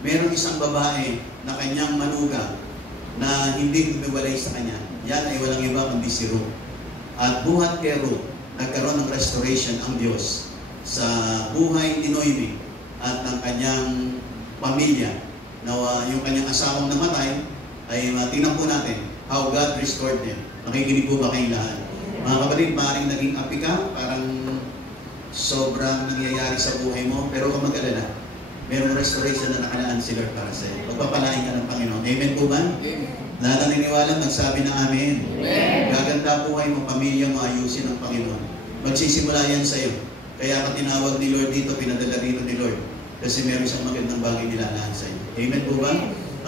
mayroong isang babae na kanyang manugang na hindi humiwalay sa kanya. Yan ay walang iba kundi si Ruth. At buhat kay Ruth, nagkaroon ng restoration ang Diyos sa buhay ni Noemi at ng kanyang pamilya. Na yung kanyang asawang namatay, ay tingnan po natin how God restored them. Nakikinig po ba kayong lahat? Mga kapatid, maaaring naging api ka, parang sobrang nangyayari sa buhay mo, pero kung mag-alala, mayroong restoration na nakalaan si Lord para sa iyo. Pagpapalain ka ng Panginoon. Amen po ba? Amen. Lahat na naniniwala, magsabi ng Amen. Amen. Gaganda buhay mo, pamilya mo, ayusin ng Panginoon. Magsisimula yan sa iyo. Kaya ka tinawag ni Lord dito, pinadala dito ni Lord. Kasi meron siyang magandang bagay nilalaan sa iyo. Amen po ba?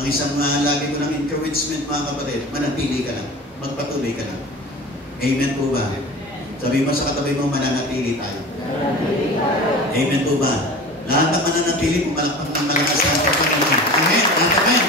Ang isang lagi ko ng encouragement, mga kapatid, manatili ka lang. Magpatuloy ka lang. Amen po ba? Sabi mo sa katabi mo, mananatili tayo. Amen po ba? Lahat ng mananatili, pumalakpak ng malakas sa Panginoon. Amen. Amen.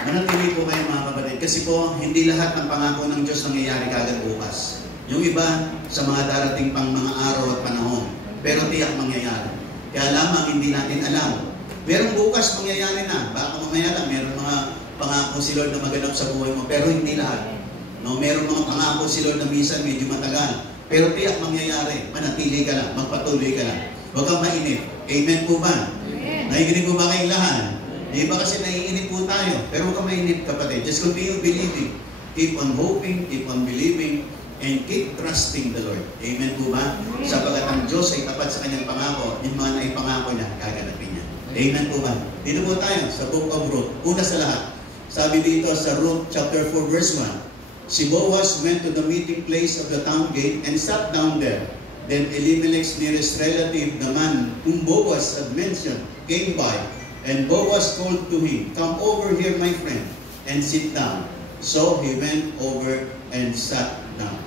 Manatili po kayo mga kapatid. Kasi po, hindi lahat ng pangako ng Diyos nangyayari kagad bukas. Yung iba, sa mga darating pang mga araw at panahon. Pero tiyak mangyayari. Kaya lamang hindi natin alam. Merong bukas mangyayari na. Baka mamaya lang, meron mga pangako si Lord na maganap sa buhay mo. Pero hindi lahat. No, meron mga pangako si Lord na minsan medyo matagal. Pero tiyak mangyayari. Manatili ka lang. Magpatuloy ka lang. Huwag kang mainip. Amen po ba? Amen. Nakikinig po ba kayong lahat? Di ba kasi naiinip po tayo? Pero huwag kang mainip, kapatid. Just continue believing. Keep on hoping, keep on believing, and keep trusting the Lord. Amen po ba? Sapagat ang Diyos ay tapat sa kanyang pangako. Yung mga naipangako niya, gaganapin niya. Amen po ba? Dito po tayo sa Book of Ruth. Una sa lahat, sabi dito sa Ruth chapter 4 verse 1, si Boaz went to the meeting place of the town gate and sat down there. Then Elimelech's nearest relative, the man whom Boaz had mentioned, came by, and Boaz called to him, "Come over here, my friend, and sit down." So he went over and sat down.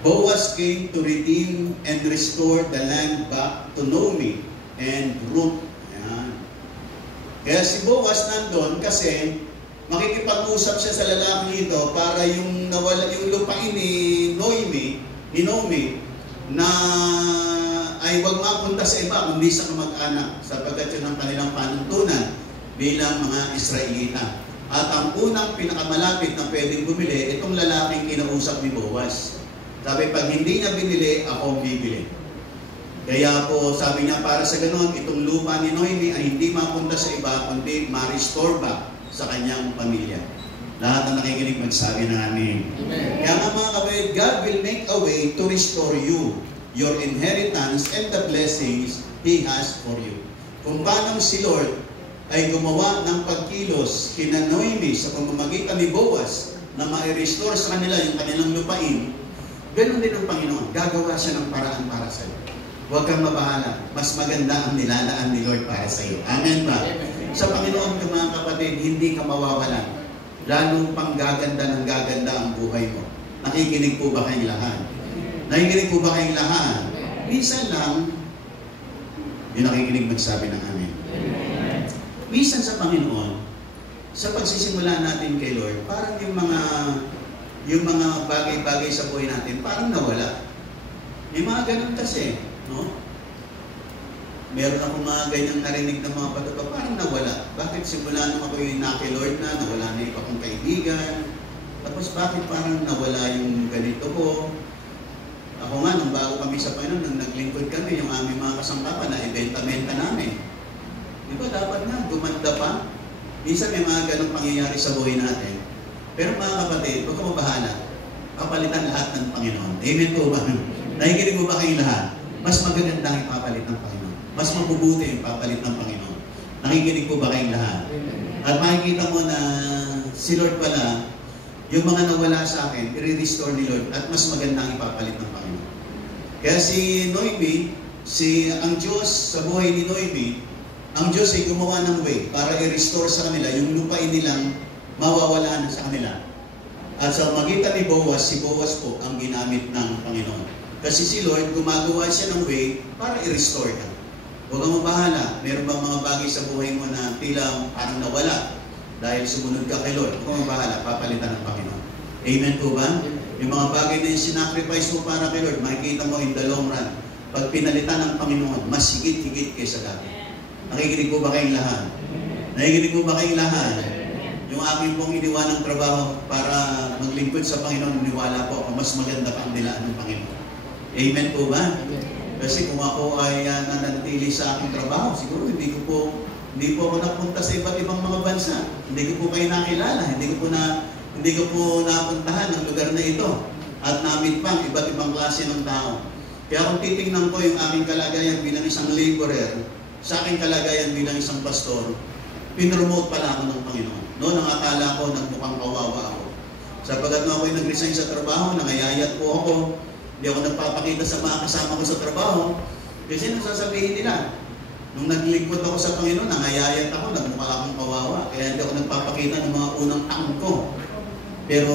Boaz came to redeem and restore the land back to Naomi and Ruth. Ayan. Kaya si Boaz nandun kasi makikipag-usap siya sa lalaki ito para yung nawala yung lupain ni Naomi na ay wag mapunta sa iba kundi sa kamag-anak sapagkat yun ang kanilang panuntunan bilang mga Israelita. At ang unang pinakamalapit na pwedeng bumili, itong lalaking kinausap ni Boaz. Sabi, pag hindi niya binili, ako ang bibili. Kaya po, sabi niya, para sa ganon, itong lupa ni Naomi ay hindi mapunta sa iba, kundi ma-restore back sa kanyang pamilya. Lahat na nakikinig magsabi na amin. Kaya nga mga kapatid, God will make a way to restore you, your inheritance, and the blessings He has for you. Kung paano si Lord ay gumawa ng pagkilos kina Naomi sa pamamagitan ni Boaz na ma-restore sa kanila yung kanilang lupain, ganun din ang Panginoon. Gagawa siya ng paraan para sa iyo. Huwag kang mabahala. Mas maganda ang nilalaan ni Lord para sa iyo. Amen ba? Amen. Sa Panginoon ka mga kapatid, hindi ka mawawalan. Lalong pang gaganda ng gaganda ang buhay mo. Nakikinig po ba kayong lahat? Nakikinig po ba kayong lahat? Minsan lang, yung nakikinig magsabi ng amen. Minsan sa Panginoon, sa pagsisimula natin kay Lord, parang yung mga bagay-bagay sa buhay natin, parang nawala. May mga ganun kasi, no? Meron akong mga ganyang narinig ng mga patuto, parang nawala. Bakit simula nung ako yung kay Lord na, nawala na yung akong kaibigan? Tapos bakit parang nawala yung ganito ko? Ako nga, nung bago kami sa Panginoon, nung naglingkod kami, yung aming mga kasangkapan na ibenta-benta namin. Di ba dapat na, gumanda pa? Minsan may mga ganong pangyayari sa buhay natin. Pero mga kapatid, huwag ka mabahala. Papalitan lahat ng Panginoon. Amen po ba? Nakikinig mo ba kayong lahat? Mas magaganda ang ipapalit ng Panginoon. Mas mabubuti ang ipapalit ng Panginoon. Nakikinig po ba kayong lahat? At makikita mo na si Lord pala, yung mga nawala sa akin, i-restore ni Lord at mas maganda ang ipapalit ng Panginoon. Kaya si Naomi, ang Diyos sa buhay ni Naomi, ang Diyos ay gumawa ng way para i-restore sa kanila yung lupain nilang mawawala na sa kanila. At sa magitan ni Boaz, si Boaz po ang ginamit ng Panginoon. Kasi si Lord, gumagawa siya ng way para i-restore ka. Huwag kang mabahala. Meron bang mga bagay sa buhay mo na tila parang nawala dahil sumunod ka kay Lord? Huwag kang mabahala, papalitan ng Panginoon. Amen po ba? Yung mga bagay na yung sinacrifice mo para kay Lord, makikita mo in the long run. Pag pinalitan ng Panginoon, mas higit-higit kaysa dati. Nakikinig po ba kayong lahat? Nakikinig po ba kayong lahat? Yung aking pong iniwan ng trabaho para maglingkod sa Panginoon, iniwala po ako, mas maganda pa ang nilaan ng Panginoon. Amen po ba? Kasi kung ako ay nananatili sa aking trabaho, siguro hindi po ako napunta sa iba't ibang mga bansa. Hindi ko po kayo nakilala, hindi ko po napuntahan ang lugar na ito. At na-meet pa ang iba't ibang klase ng tao. Kaya kung titingnan ko yung aking kalagayan bilang isang laborer, sa aking kalagayan bilang isang pastor, pinromote pala ako ng Panginoon. Noon ang akala ko, nagmukhang kawawa ako. Sapagat nung ako'y nag-resign sa trabaho, nangayayat po ako, hindi ako nagpapakita sa mga kasama ko sa trabaho, kasi nung sasabihin nila, nung naglingkod ako sa Panginoon, nangayayat ako, nagmukha akong kawawa, kaya hindi ako nagpapakita ng mga unang taon ko. Pero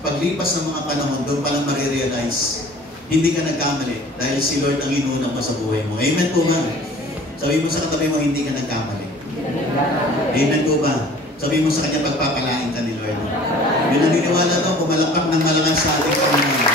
paglipas ng mga panahon, doon palang marirealize, hindi ka nagkamali dahil si Lord ang inuna mo sa buhay mo. Amen po ba? Sabi mo sa katabi mo, hindi ka nagkamali. Amen po ba? Sabi mo sa kanya, pagpapalain ka ni Lord. Yung naniniwala daw, pumalakpak ng malakas sa ating Panginoon.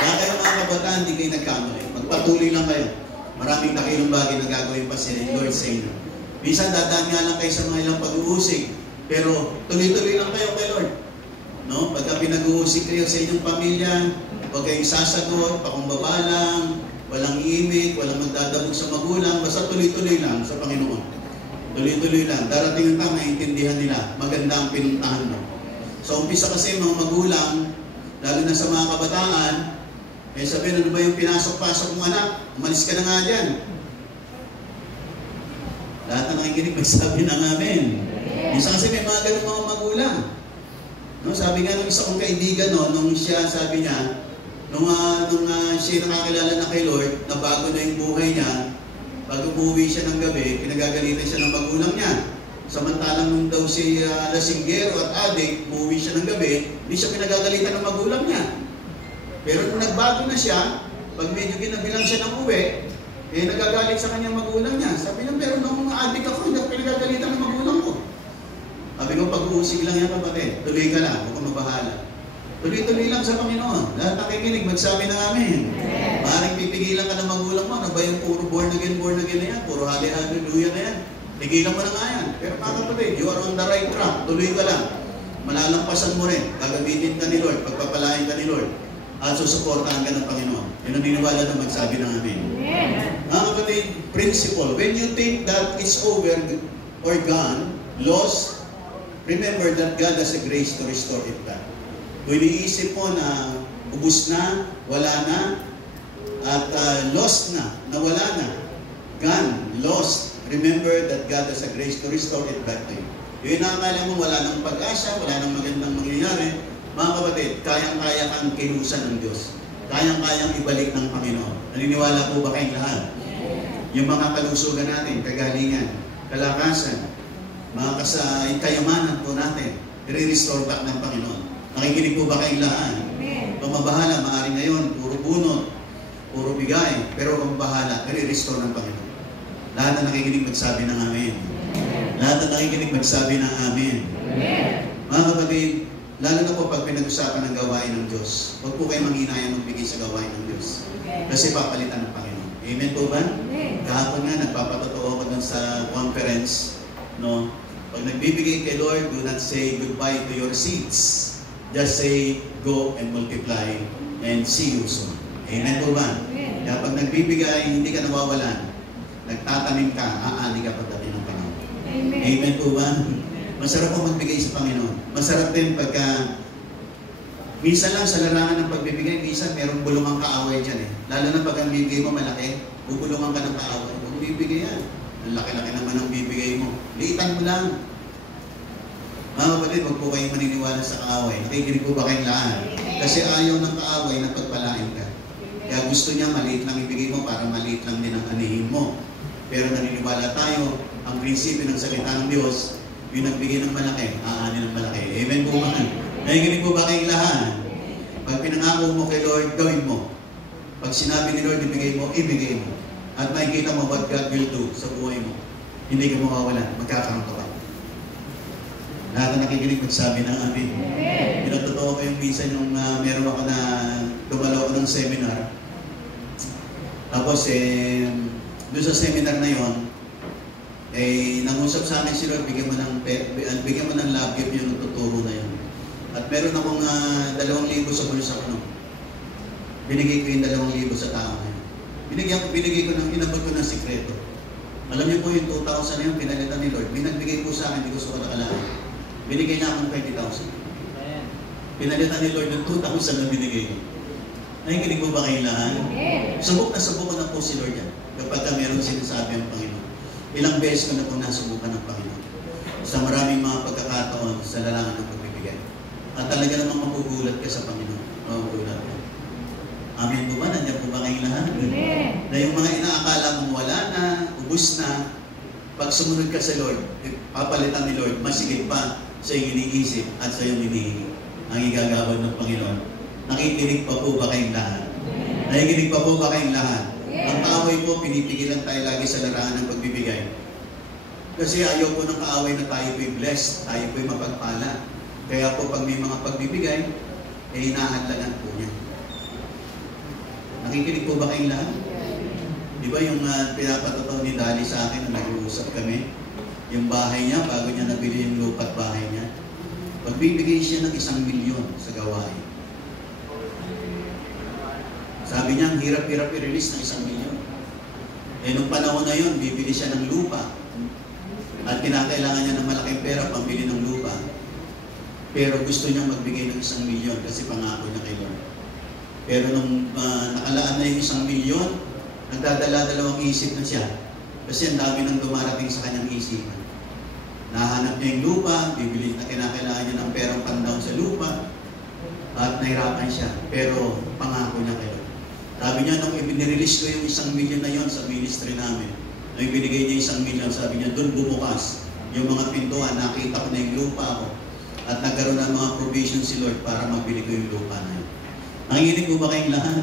Kaya kayo mga kabataan, hindi kayo nagkamali. Magpatuloy lang kayo. Maraming nakilong bagay na gagawin pa si Lord sa inyo. Minsan dadaan nga lang kayo sa mga ilang pag-uusig, pero tuloy-tuloy lang kayo kay Lord. No? Pagka pinag-uusig kayo sa inyong pamilya, huwag kayong sasagot, pakumbaba lang, walang imig, walang magdadabog sa magulang, basta tuloy-tuloy lang sa Panginoon. Tuloy-tuloy lang. Darating ang tama, maintindihan nila. Maganda ang pinuntahan mo. Sa umpisa kasi mga magulang, lalo na sa mga kabataan, sabihin, ano ba yung pinasok-pasok mong anak? Umalis ka na nga dyan. Lahat na nakikinig, magsabi na amen. Isa kasi may mga ganun mga magulang. No, sabi nga ng isa kong kaibigan, nung siya, sabi niya, nung siya nakakilala na kay Lord, na bago na yung buhay niya, bago umuwi siya ng gabi, pinagagalitan siya ng magulang niya. Samantalang nung daw si lasinggero at adik, umuwi siya ng gabi, hindi siya pinagagalitan ng magulang niya. Pero nung nagbago na siya, pag medyo ginabilang siya ng uwi, nagagalit sa kanyang magulang niya. Sabi niya, pero nung adik ako, hindi ako pinagagalitan ng magulang ko. Sabi ko, pag-uusig lang yan kapatid. Tuloy ka lang, huwag kang mabahala. Tuloy-tuloy lang sa Panginoon. Lahat nakikinig, magsabi ng amin. Maaaring pipigilan ka ng magulang mo. Ano ba yung puro born again na yan? Puro hallelujah na yan. Pigilan mo na nga yan. Pero mga kapatid, you are on the right track. Tuloy ka lang. Malalampasan mo rin. Gagamitin ka ni Lord. Pagpapalain ka ni Lord. At susuportahan ka ng Panginoon. Yun ang niniwala na magsabi ng amin. Mga kapatid, principle. When you think that it's over or gone, lost, remember that God has a grace to restore it back. Kung iniisip mo na ubus na, wala na, at lost na, nawala na, gone, lost, remember that God has a grace to restore it back to you. Yung nakakala mo wala nang pag-asa, wala nang magandang mangyayari, mga kapatid, kayang-kaya kang kinusan ng Diyos. Kayang-kayang ibalik ng Panginoon. Naniniwala po ba kayong lahat? Yung mga kalusugan natin, kagalingan, kalakasan, mga kayamanan po natin, i-restore back ng Panginoon. Nakikinig po ba kayong lahat? Kung mabahala, maaaring ngayon, puro bunot, puro bigay, pero kung mabahala, i-restore ng Panginoon. Lahat na nakikinig magsabi ng amen. Lahat na nakikinig magsabi ng amen. Mga kapatid, lalo na po pag pinag-usapan ng gawain ng Diyos, huwag po kayo manghinayang magbigay sa gawain ng Diyos. Kasi papalitan ng Panginoon. Amen po ba? Kahapon nga, nagpapatotoo ako dun sa conference, no? Pag nagbibigay kay Lord, do not say goodbye to your seeds. Just say, go and multiply and see you soon. Amen po ba? Kaya pag nagbibigay, hindi ka nawawalan. Nagtatanim ka, aani ka pagdating ng Panginoon. Amen po ba? Masarap po magbigay sa Panginoon. Masarap din pagka minsan lang sa larangan ng pagbibigay, minsan merong bulungang kaaway dyan eh. Lalo na pag ang bibigay mo malaki, bubulungan ka ng kaaway. Huwag bibigay yan. Ang laki-laki naman ang bibigay mo. Liitan mo lang. Mga kapatid, huwag po kayong maniniwala sa kaaway. Nakikinig po ba kayong lahat? Kasi ayaw ng kaaway na pagpalain ka. Kaya gusto niya maliit lang ibigay mo para maliit lang din ang anihin mo. Pero naniniwala tayo, ang prinsipyo ng salita ng Diyos, yung nagbigay ng malaki, aanin ng malaki. Amen po ba? Nakikinig po ba kayong lahat? Pag pinangako mo kay Lord, gawin mo. Pag sinabi ni Lord, ibigay mo, ibigay mo. At makikita mo what God will do sa buhay mo. Hindi ka mawawalan, magkakaroon ka pa. Lahat na nakikinig magsabi ng amin. Pinatotoo ko yung minsan yung meron ako na dumalo ako ng seminar. Tapos doon sa seminar na yon, nangusap sa akin si Lord, bigyan mo ng love gift yung tuturo na yun. At meron akong 2,000 sa bulsa ko. Binigay ko yung 2,000 sa tao na yun. Binigay ko inabot ko ng sikreto. Alam niyo po yung 2,000 na yun, pinalitan ni Lord. Binagbigay po sa akin, hindi ko sa kalakalaan. Binigay niya akong 20,000. Pinalitan ni Lord ng 2,000 na binigay ko. Nakikinig po ba kayo lahat? Subok ko na po si Lord yan. Kapag meron sinasabi ang Panginoon. Ilang beses ko na po nasubukan ng Panginoon. Sa maraming mga pagkakataon sa larangan ng pagbibigay. At talaga namang magugulat ka sa Panginoon. Magugulat ka. Amen po ba? Nandiyan po ba kayong lahat? Na yung mga inaakala mong wala na, ubus na, pag sumunod ka sa Lord, papalitan ni Lord, masigit pa sa iyong iniisip at sa iyong hinihingi. Ang igagawad ng Panginoon. Nakikinig pa po ba kayong lahat? Nakikinig pa po ba kayong lahat? Ang kaaway po, pinipigilan tayo lagi sa larangan ng pagbibigay. Kasi ayaw po ng kaaway na tayo po'y blessed, tayo po'y mapagpala. Kaya po pag may mga pagbibigay, hinahadlangan po niya. Nakikinig po ba kayong lahat? Di ba yung pinapatotoo ni Dali sa akin na nag-uusap kami? Yung bahay niya, bago niya nabili yung lupa at bahay niya, pagbibigay siya ng 1 milyon sa gawain. Sabi niya, ang hirap-hirap i-release ng 1 milyon. Nung panahon na yun, bibili siya ng lupa. At kinakailangan niya ng malaking pera pambili ng lupa. Pero gusto niyang magbigay ng 1 milyon kasi pangako niya kay Lord. Pero nung nakalaan na yung 1 milyon, nagdadala-dalawang isip na siya. Kasi ang dami nang dumarating sa kanyang isipan. Nahanap niya yung lupa, bibili na kinakailangan niya ng perang pandown sa lupa, at nahirapan siya. Pero pangako niya kay Lord. Sabi niya, nung ibinirelease ko yung 1 milyon na yon sa ministry namin, nung ibinigay niya 1 milyon, sabi niya, doon bumukas yung mga pintuan, nakita ko na yung lupa ko. At nagkaroon ng mga provision si Lord para mabili ko yung lupa na yun. Nanginginig ko ba kayong lahat?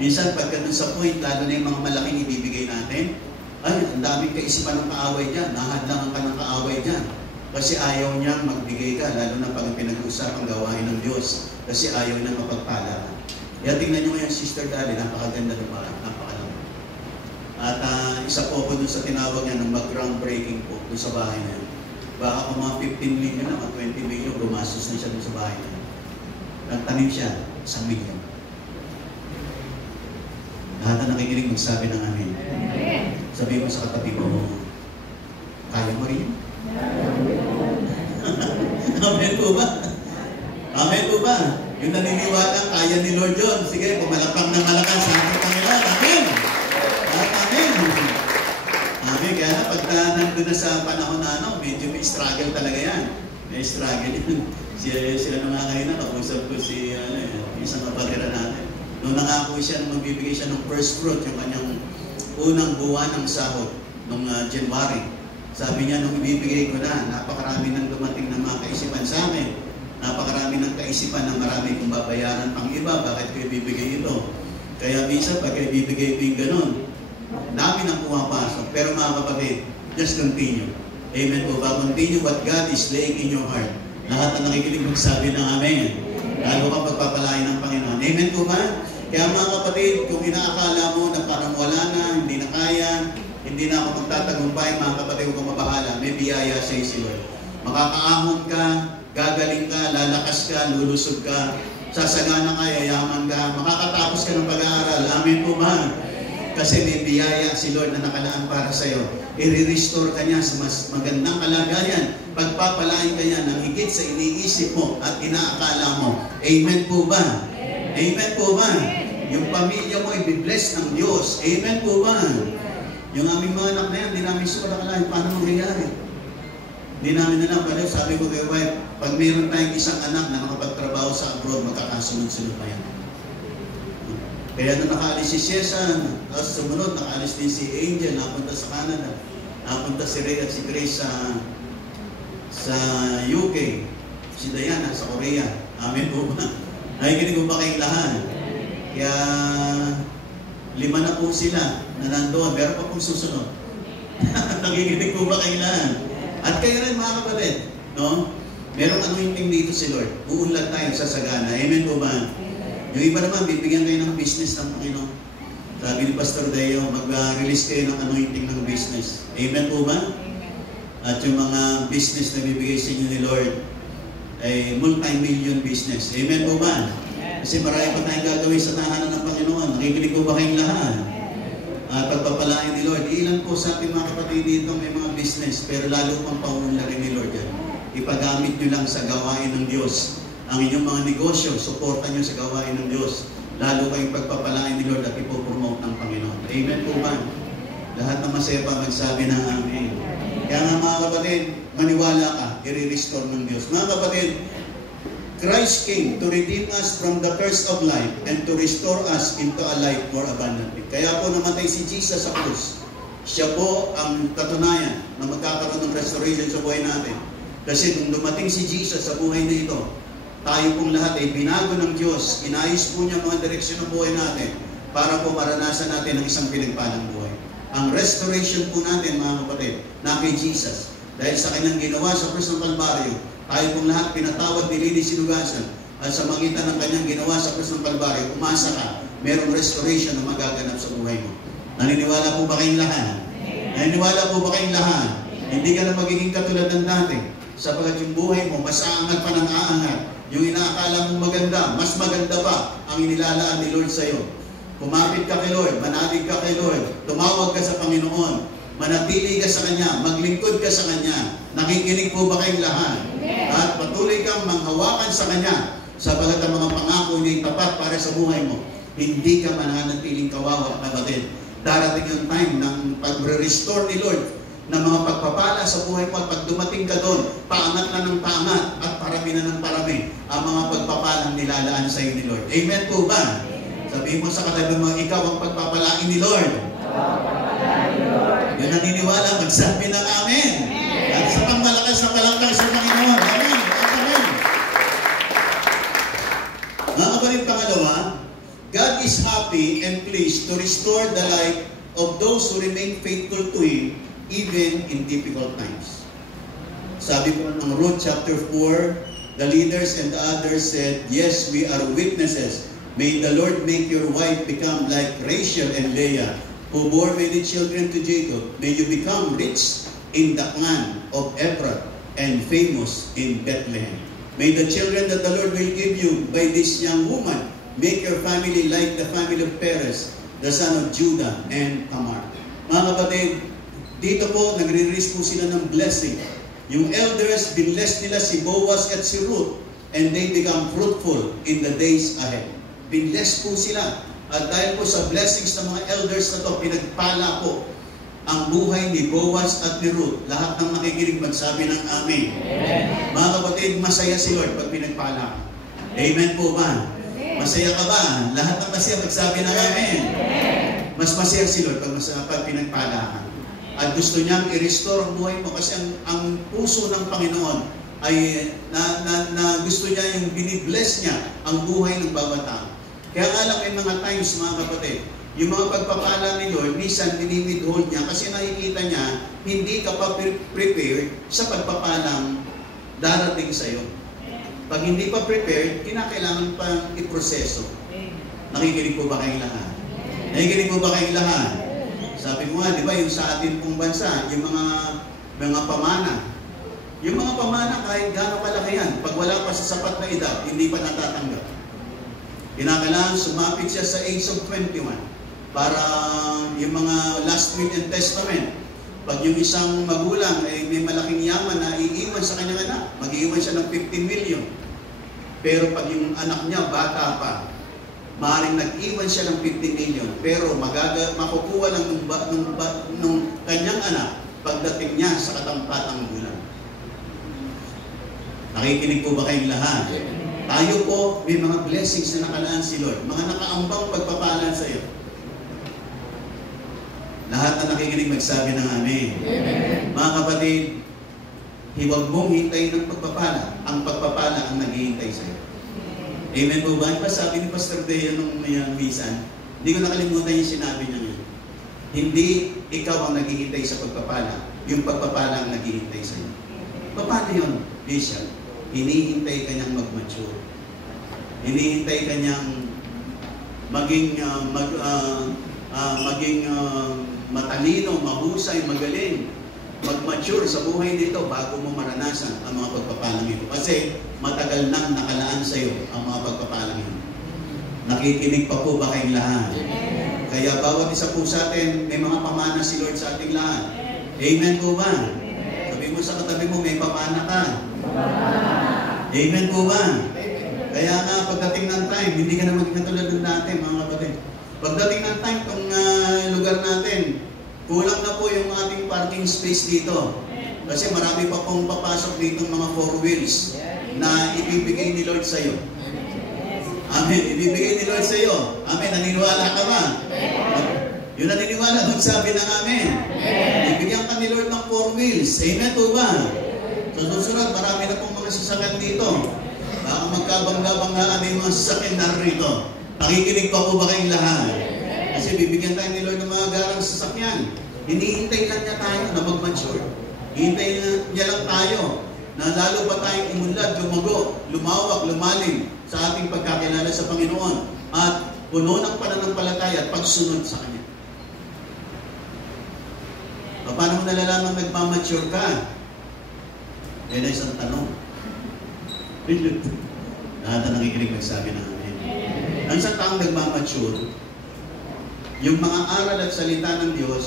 Minsan, pagka dun sa point, lalo na yung mga malaking ibibigay natin, ay, ang daming kaisipan ng kaaway dyan. Nahadlangan ka ng kaaway dyan. Kasi ayaw niyang magbigay ka, lalo na pag pinag-uusapang gawain ng Diyos. Kasi ayaw niyang mapagpala ka. Kaya tingnan niyo ngayon, Sister Dali, napakaganda ng mga, napakalang. At isa po ako dun sa tinawag niya ng mag-groundbreaking po dun sa bahay na yun. Baka kung mga 15 million na, 20 million, gumastos na siya dun sa bahay na yun. Nagtanim siya, 1 million. Lahat na nakikinig magsabi ng amin. Sabi mo sa katabi mo, kaya mo rin? Amen po ba? Amen po ba? Yung naniniwala, kaya ni Lord yun. Sige, pumalapang ng malakas. Sa Panginoon. Amen! At amen! Amen. Kaya na, pag nandun na sa panahon na medyo may struggle talaga yan. May struggle yun. Sila nung nga kanina, kausap ko si isang kapatira natin. Noong nangako siya, magbibigay siya ng first fruit, yung kanyang unang buwan ng sahod, noong January. Sabi niya, nung ibibigay ko na, napakarami nang dumating na mga kaisipan sa akin. Napakarami ng kaisipan na marami kong babayaran pang iba. Bakit ko ibibigay ito? Kaya minsan, pag ibibigay ko yung ganun, dami nang pumapasok. Pero mga kapatid, just continue. Amen po ba? Continue what God is laying in your heart. Lahat na nakikinig magsabi ng amen. Lalo kang pagpapalain ng Panginoon. Amen po ba? Kaya mga kapatid, kung inaakala mo na parang wala na, hindi na kaya, hindi na ako magtatagumpay, mga kapatid, huwag kang mabahala. May biyaya sa si Lord. Makakaahon ka, gagaling ka, lalakas ka, lulusog ka, sasagana ka, yayaman ka, makakatapos ka ng pag-aaral. Amen po ba? Kasi may biyaya si Lord na nakalaan para sa iyo. I-restore ka niya sa mas magandang kalagayan. Pagpapalain ka niya ng higit sa iniisip mo at inaakala mo. Amen po ba? Amen po ba? Yung pamilya mo i-bless ng Diyos. Amen po ba? Yung aming mga anak na yan, hindi namin sure akalain paano mangyayari. Hindi namin alam. Pero sabi ko kay wife, pag mayroon tayong isang anak na nakapagtrabaho sa abroad, magkakasunod-sunod pa yan. Kaya nung nakaalis si Cesar, tapos sumunod, nakaalis din si Angel, napunta sa Canada. Napunta si Ray at si Grace sa UK. Si Diana sa Korea. Amen po ba? Nakikinig ko ba kayong lahat? Kaya 5 na po sila na nandoon. Meron pa pong susunod. Nakikinig ko ba kayong lahat? At kayo rin mga kapatid, no? Merong anointing dito si Lord. Uunlad tayo sa sagana. Amen po ba? Yung iba naman, bibigyan kayo ng business ng Panginoon. Sabi ni Pastor Deo, mag-release kayo ng anointing ng business. Amen po ba? At yung mga business na bibigay sa inyo ni Lord, ay multi-million business. Amen po ba? Kasi marami pa tayong gagawin sa tahanan ng Panginoon. Nakikinig po ba kayong lahat? At pagpapalain ni Lord, ilan po sa ating mga kapatid dito may mga business, pero lalo pang paunla rin ni Lord yan. Ipagamit nyo lang sa gawain ng Diyos. Ang inyong mga negosyo, suportan nyo sa gawain ng Diyos. Lalo kayong pagpapalain ni Lord at ipopromote ng Panginoon. Amen po ba? Lahat na masaya pa magsabi ng amen. Kaya nga mga kapatid, maniwala ka, i-restore ng Diyos. Mga kapatid, Christ came to redeem us from the curse of life and to restore us into a life more abundantly. Kaya po namatay si Jesus sa krus. Siya po ang katunayan na magkakaroon ng restoration sa buhay natin. Kasi nung dumating si Jesus sa buhay na ito, tayo pong lahat ay binago ng Diyos. Inayos po niya mga direksyon ng buhay natin para po maranasan natin ang isang pinagpalang buhay. Ang restoration po natin, mga kapatid, na kay Jesus. Dahil sa kanyang ginawa sa krus ng Kalbaryo, tayo pong lahat pinatawad, nilinis, sinugasan. At sa magitan ng kanyang ginawa sa krus ng Kalbaryo, umasa ka, merong restoration na magaganap sa buhay mo. Naniniwala po ba kayong lahat? Naniniwala po ba kayong lahat? Hindi ka na magiging katulad ng dati. Sapagat yung buhay mo, mas aangat pa ng aangat. Yung inaakala mong maganda, mas maganda pa ang inilalaan ni Lord sa iyo. Kumapit ka kay Lord, manalig ka kay Lord, tumawag ka sa Panginoon, manatili ka sa Kanya, maglingkod ka sa Kanya. Nakikinig po ba kayong lahat? At patuloy kang manghawakan sa Kanya, sapagat ang mga pangako niya ay tapat para sa buhay mo. Hindi ka mananatiling kawawa, kapatid. Darating yung time ng pag-restore ni Lord ng mga pagpapala sa buhay mo, at pag dumating ka doon, paangat na ng paangat at parami na ng parami ang mga pagpapalang nilalaan sa iyo ni Lord. Amen po ba? Sabihin mo sa katabi mo, ikaw ang pagpapalain ni Lord. Yung naniniwala, magsabi ng amen. At sa God is happy and pleased to restore the life of those who remain faithful to Him even in difficult times. Sabi po ng Ruth chapter 4, the leaders and the others said, "Yes, we are witnesses. May the Lord make your wife become like Rachel and Leah, who bore many children to Jacob. May you become rich in the clan of Ephraim and famous in Bethlehem. May the children that the Lord will give you by this young woman make your family like the family of Perez, the son of Judah and Tamar." Mga kapatid, dito po nagre-release po sila ng blessing. Yung elders, binless nila si Boaz at si Ruth, and they become fruitful in the days ahead. Binless po sila. At dahil po sa blessings ng mga elders na to, pinagpala po ang buhay ni Boaz at ni Ruth. Lahat ng nakikinig magsabi ng Amen. Amen. Mga kapatid, masaya si Lord pag pinagpala. Amen po ba? Masaya ka ba? Lahat ng masaya magsabi ng Amen. Mas masaya si Lord pag pinagpala ka. At gusto niyang i-restore ang buhay mo kasi ang puso ng Panginoon ay na gusto niya yung binibless niya ang buhay ng bawat tao. Kaya nga lang may mga times, mga kapatid, yung mga pagpapala ni Lord, minsan minimidhold niya kasi nakikita niya hindi ka pa prepared sa pagpapalang darating sa iyo. Pag hindi pa prepared, kinakailangan pa iproseso. Nakikinig po ba kayong lahat? Nakikinig po ba kayong lahat? Sabi ko nga, di ba, yung sa atin pong bansa, yung mga pamana. Yung mga pamana, kahit gaano kalaki yan, pag wala pa sa sapat na edad, hindi pa natatanggap. Kinakailangan sumapit siya sa age of 21 para yung mga last will and testament. Pag yung isang magulang ay may malaking yaman na iiwan sa kanyang anak, mag-iiwan siya ng 15 million. Pero pag yung anak niya bata pa, maaaring nag-iwan siya ng 15 million, pero makukuha lang nung kanyang anak pagdating niya sa katampatang gulang. Nakikinig po ba kayong lahat? Tayo po, may mga blessings na nakalaan si Lord. Mga nakaambang pagpapalan sa iyo. Lahat na nakikinig magsabi ng Amen. Amen. Mga kapatid, huwag mong hintayin ng pagpapala. Ang pagpapala ang naghihintay sa iyo. Amen po ba? Sabi ni Pastor Dea nung minsan, hindi ko nakalimutan yung sinabi niya ngayon. Hindi ikaw ang naghihintay sa pagpapala. Yung pagpapala ang naghihintay sa iyo. Paano yun, Bishop? Hinihintay ka niyang mag-mature. Hinihintay ka niyang maging matalino, mahusay, magaling, mag-mature sa buhay nito bago mo maranasan ang mga pagpapalang ito. Kasi matagal nang nakalaan sa iyo ang mga pagpapalang ito. Nakikinig pa po ba kayong lahat? Kaya bawat isa po sa atin, may mga pamana si Lord sa ating lahat. Amen po ba? Sabi mo sa katabi mo, may pamana ka. Amen po ba? Kaya nga, pagdating ng time, hindi ka na maging katulad ng dati, mga kapatid. Pagdating ng time, itong lugar natin, kulang na po yung ating parking space dito. Kasi marami pa pong papasok dito mga 4 wheels na ibibigay ni Lord sa iyo. Amen. Ibibigay ni Lord sa iyo. Amen. Naniniwala ka ba? Yung naniniwala, magsabi ng Amen. Ibigyan ka ni Lord ng 4 wheels. Amen po ba? So susunod, marami na pong mga sasakyan dito. Baka magkabangga-banggaan yung mga sasakyan na rito. Nakikinig pa po ba kayong lahat? Kasi bibigyan tayo ni Lord ng mga garang sasakyan. Hinihintay lang niya tayo na mag-mature. Hinihintay niya lang tayo na lalo pa tayong umunlad, lumago, lumawak, lumalim sa ating pagkakilala sa Panginoon at puno ng pananampalataya at pagsunod sa Kanya. Paano mo nalalaman nagmamature ka? Yan ay isang tanong. Lahat na nakikinig magsabi na Amen. Ang isang taong nagmamature, yung mga aral at salita ng Diyos,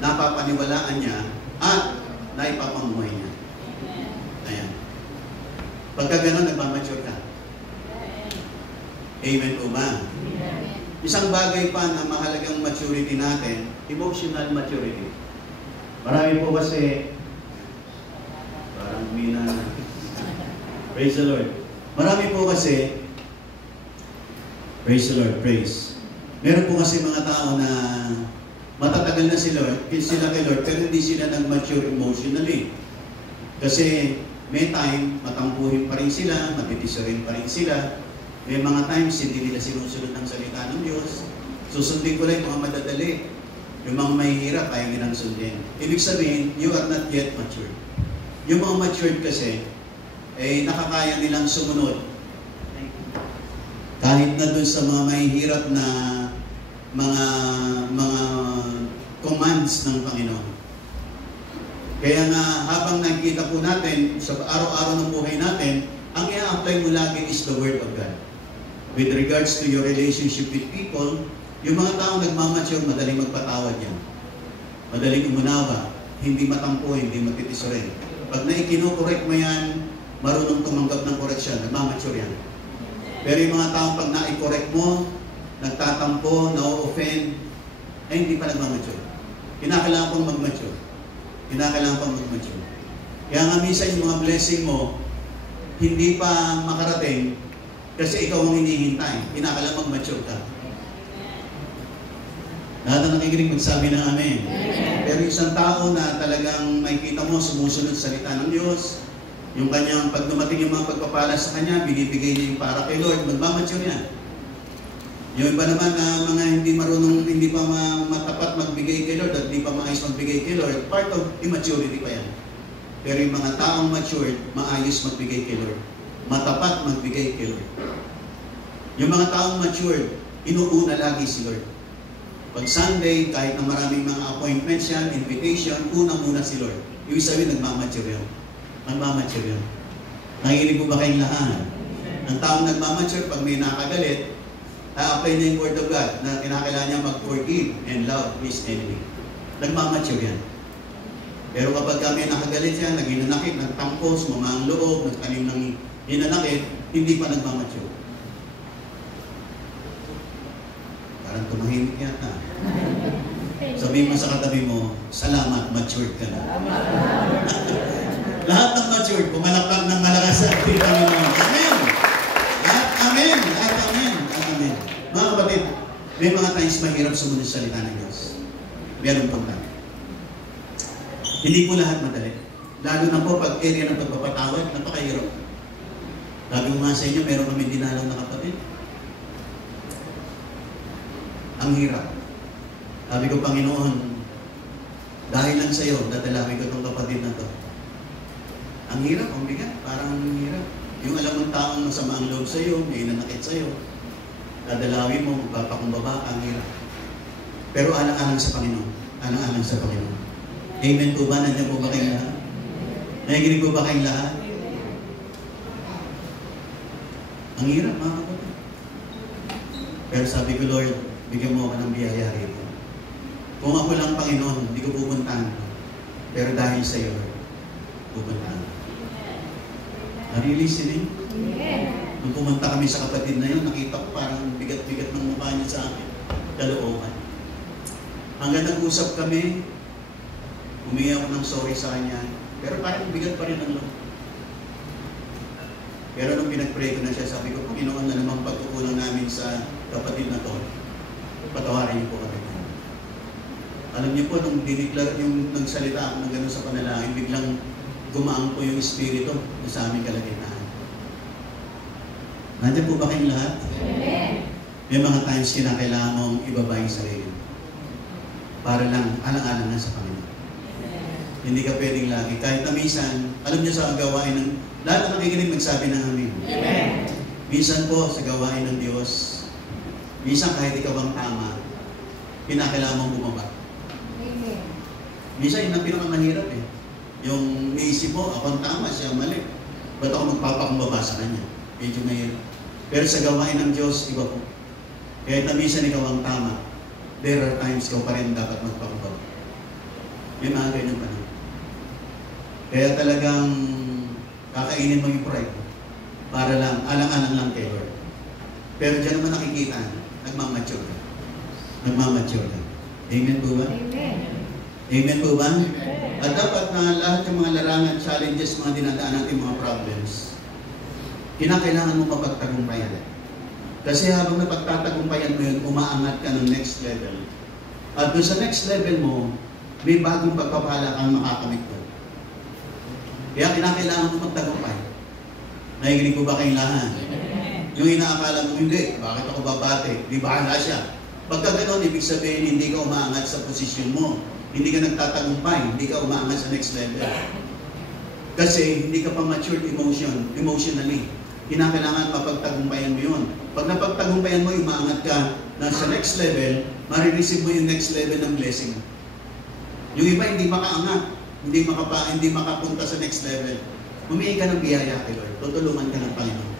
napapaniwalaan niya at naipapamuhay niya. Ayan. Pagka gano'n, nagmamature ka. Amen po ba? Isang bagay pa na mahalagang maturity natin, emotional maturity. Marami po kasi, parang mina na. Praise the Lord. Marami po kasi, praise the Lord, praise. Meron po kasi mga tao na matatagal na sila kay Lord, pero hindi sila nag-mature emotionally. Kasi may time, matampuhin pa rin sila, matitiso rin pa rin sila. May mga times, hindi nila sinusunod ng salita ng Diyos. Susundin ko lang yung mga madadali. Yung mga mahihirap, kaya nilang sundin. Ibig sabihin, you are not yet mature. Yung mga matured kasi, nakakaya nilang sumunod. Kahit na doon sa mga mahihirap na mga commands ng Panginoon. Kaya nga, habang nakikita po natin sa araw-araw ng buhay natin, ang i-apply mo lagi is the Word of God. With regards to your relationship with people, yung mga taong nagmamature, madaling magpatawad yan. Madaling umunawa, hindi matampo, hindi matitisorin. Pag naikino-correct mo yan, marunong tumanggap ng correction, nagmamature yan. Pero yung mga taong pag na-correct mo, nagtatampo, na-offend, ay hindi pa nagmamature. Kinakailangan pang mag-mature. Kinakailangan pang mag-mature. Kaya nga minsan yung mga blessing mo, hindi pa makarating kasi ikaw ang hinihintay. Kinakailangan mag-mature ka. Lahat na nakikinig magsabi ng amen. Pero isang tao na talagang makikita mo sumusunod sa salita ng Diyos, yung kanyang pag dumating yung mga pagpapala sa kanya, binibigay niya yung para kay Lord, magmamature yan. Yung iba naman na mga hindi marunong, hindi pa matapat magbigay kay Lord at hindi pa maayos magbigay kay Lord, part of immaturity pa yan. Pero yung mga taong matured, maayos magbigay kay Lord. Matapat magbigay kay Lord. Yung mga taong matured, inuuna lagi si Lord. Pag Sunday, kahit na maraming mga appointments yan, invitation, unang-una si Lord. Ibig sabihin, nagmamature yan. Nagmamature yan. Nakikinig po ba kayong lahat? Ang taong nagmamature, pag may nakagalit, apply na yung Word of God na kinakailangan niya mag-forgive and love his enemy. Nagmamature yan. Pero kapag kami nakagalit yan, nag-inanakit, nagtampos, mga ang loob, nagtanim ng inanakit, hindi pa nagmamature. Parang tumahimik yata. Sabihin mo sa katabi mo, salamat, matured ka na. Lahat ng matured, pumalakpak ng malakas sa ating Panginoon. Amen! At amen! At amen! At amen! Mga kapatid, may mga times mahirap sumunod sa salita ng Diyos. Meron pong lang. Hindi po lahat madali. Lalo na po pag area ng pagpapatawad, napakahirap. Sabi ko nga sa inyo, meron kami dinalaw na kapatid. Ang hirap. Sabi ko, Panginoon, dahil lang sa iyo, dadalawin ko itong kapatid na to. Ang hirap, ang bigat, parang ang hirap. Yung alam mong taong masama ang loob sa iyo, may nanakit sa iyo, dadalawin mo, magpapakumbaba, ang hirap. Pero alang-alang sa Panginoon. Alang-alang sa Panginoon. Amen po ba? Nandiyan po ba kayong lahat? Nakikinig po ba kayong lahat? Ang hirap, mga kapatid. Pero sabi ko, Lord, bigyan mo ako ng biyaya rito. Kung ako lang, Panginoon, hindi ko pupuntahan. Pero dahil sa iyo, pupuntahan. Are you listening? Nung pumunta kami sa kapatid na yun, nakita ko parang bigat-bigat ng mukha niya sa akin. Kalooban. Hanggang nag-usap kami, humingi ako ng sorry sa kanya. Pero parang bigat pa rin ang loob. Pero nung pinag-pray ko na siya, sabi ko, Panginoon, na namang pagkukulang namin sa kapatid na to, patawarin niyo po kami. Alam niyo po, nung diniklar, yung nagsalita ako ng gano'n sa panalangin, biglang gumaang po yung Espiritu sa aming kalagitnaan. Nandiyan po ba kayong lahat? Amen. May mga times kinakailangan mong ibaba yung sarili. Para lang, alang-alang na sa Panginoon. Hindi ka pwedeng lagi. Kahit na minsan, alam niyo sa gawain ng, lahat na nakikinig magsabi ng amin. Amen. Minsan po sa gawain ng Diyos, minsan kahit ikaw ang tama, kinakailangan mong bumaba. Amen. Minsan yun ang pinakamahirap eh. Yung naisip mo, ako ang tama, siya mali. Ba't ako magpapakumbaba sa kanya? Medyo mahirap. Pero sa gawain ng Diyos, iba po. Kahit na minsan ikaw ang tama, there are times ikaw pa rin dapat magpakumbaba. May mga ganyan pa na. Kaya talagang kakainin mo yung pride para lang, alang-alang lang kay Lord. Pero dyan naman nakikita, nagmamature ka. Nagmamature ka. Amen po ba? Amen. Amen po ba? Amen. At dapat na lahat ng mga larangan, challenges, mga dinadaan natin, mga problems, kinakailangan mo mapagtagumpayan. Kasi habang napagtatagumpayan mo yun, umaangat ka ng next level. At doon sa next level mo, may bagong pagpapala kang makakamit doon. Kaya kinakailangan mo magtagumpay. Nakikinig ko ba kayong lahat? Yung inaakala mo, hindi, bakit ako babate? Di bahala siya. Pagka gano'n, ibig sabihin, hindi ka umaangat sa posisyon mo. Hindi ka nagtatagumpay, hindi ka umaangat sa next level. Kasi hindi ka pa matured emotionally. Kinakailangan mapagtagumpayan mo yun. Pag napagtagumpayan mo, umaangat ka na sa next level, marireceive mo yung next level ng blessing. Yung iba hindi makaangat, hindi makapunta sa next level. Humingi ka ng biyaya kay Lord. Tutulungan ka ng Panginoon.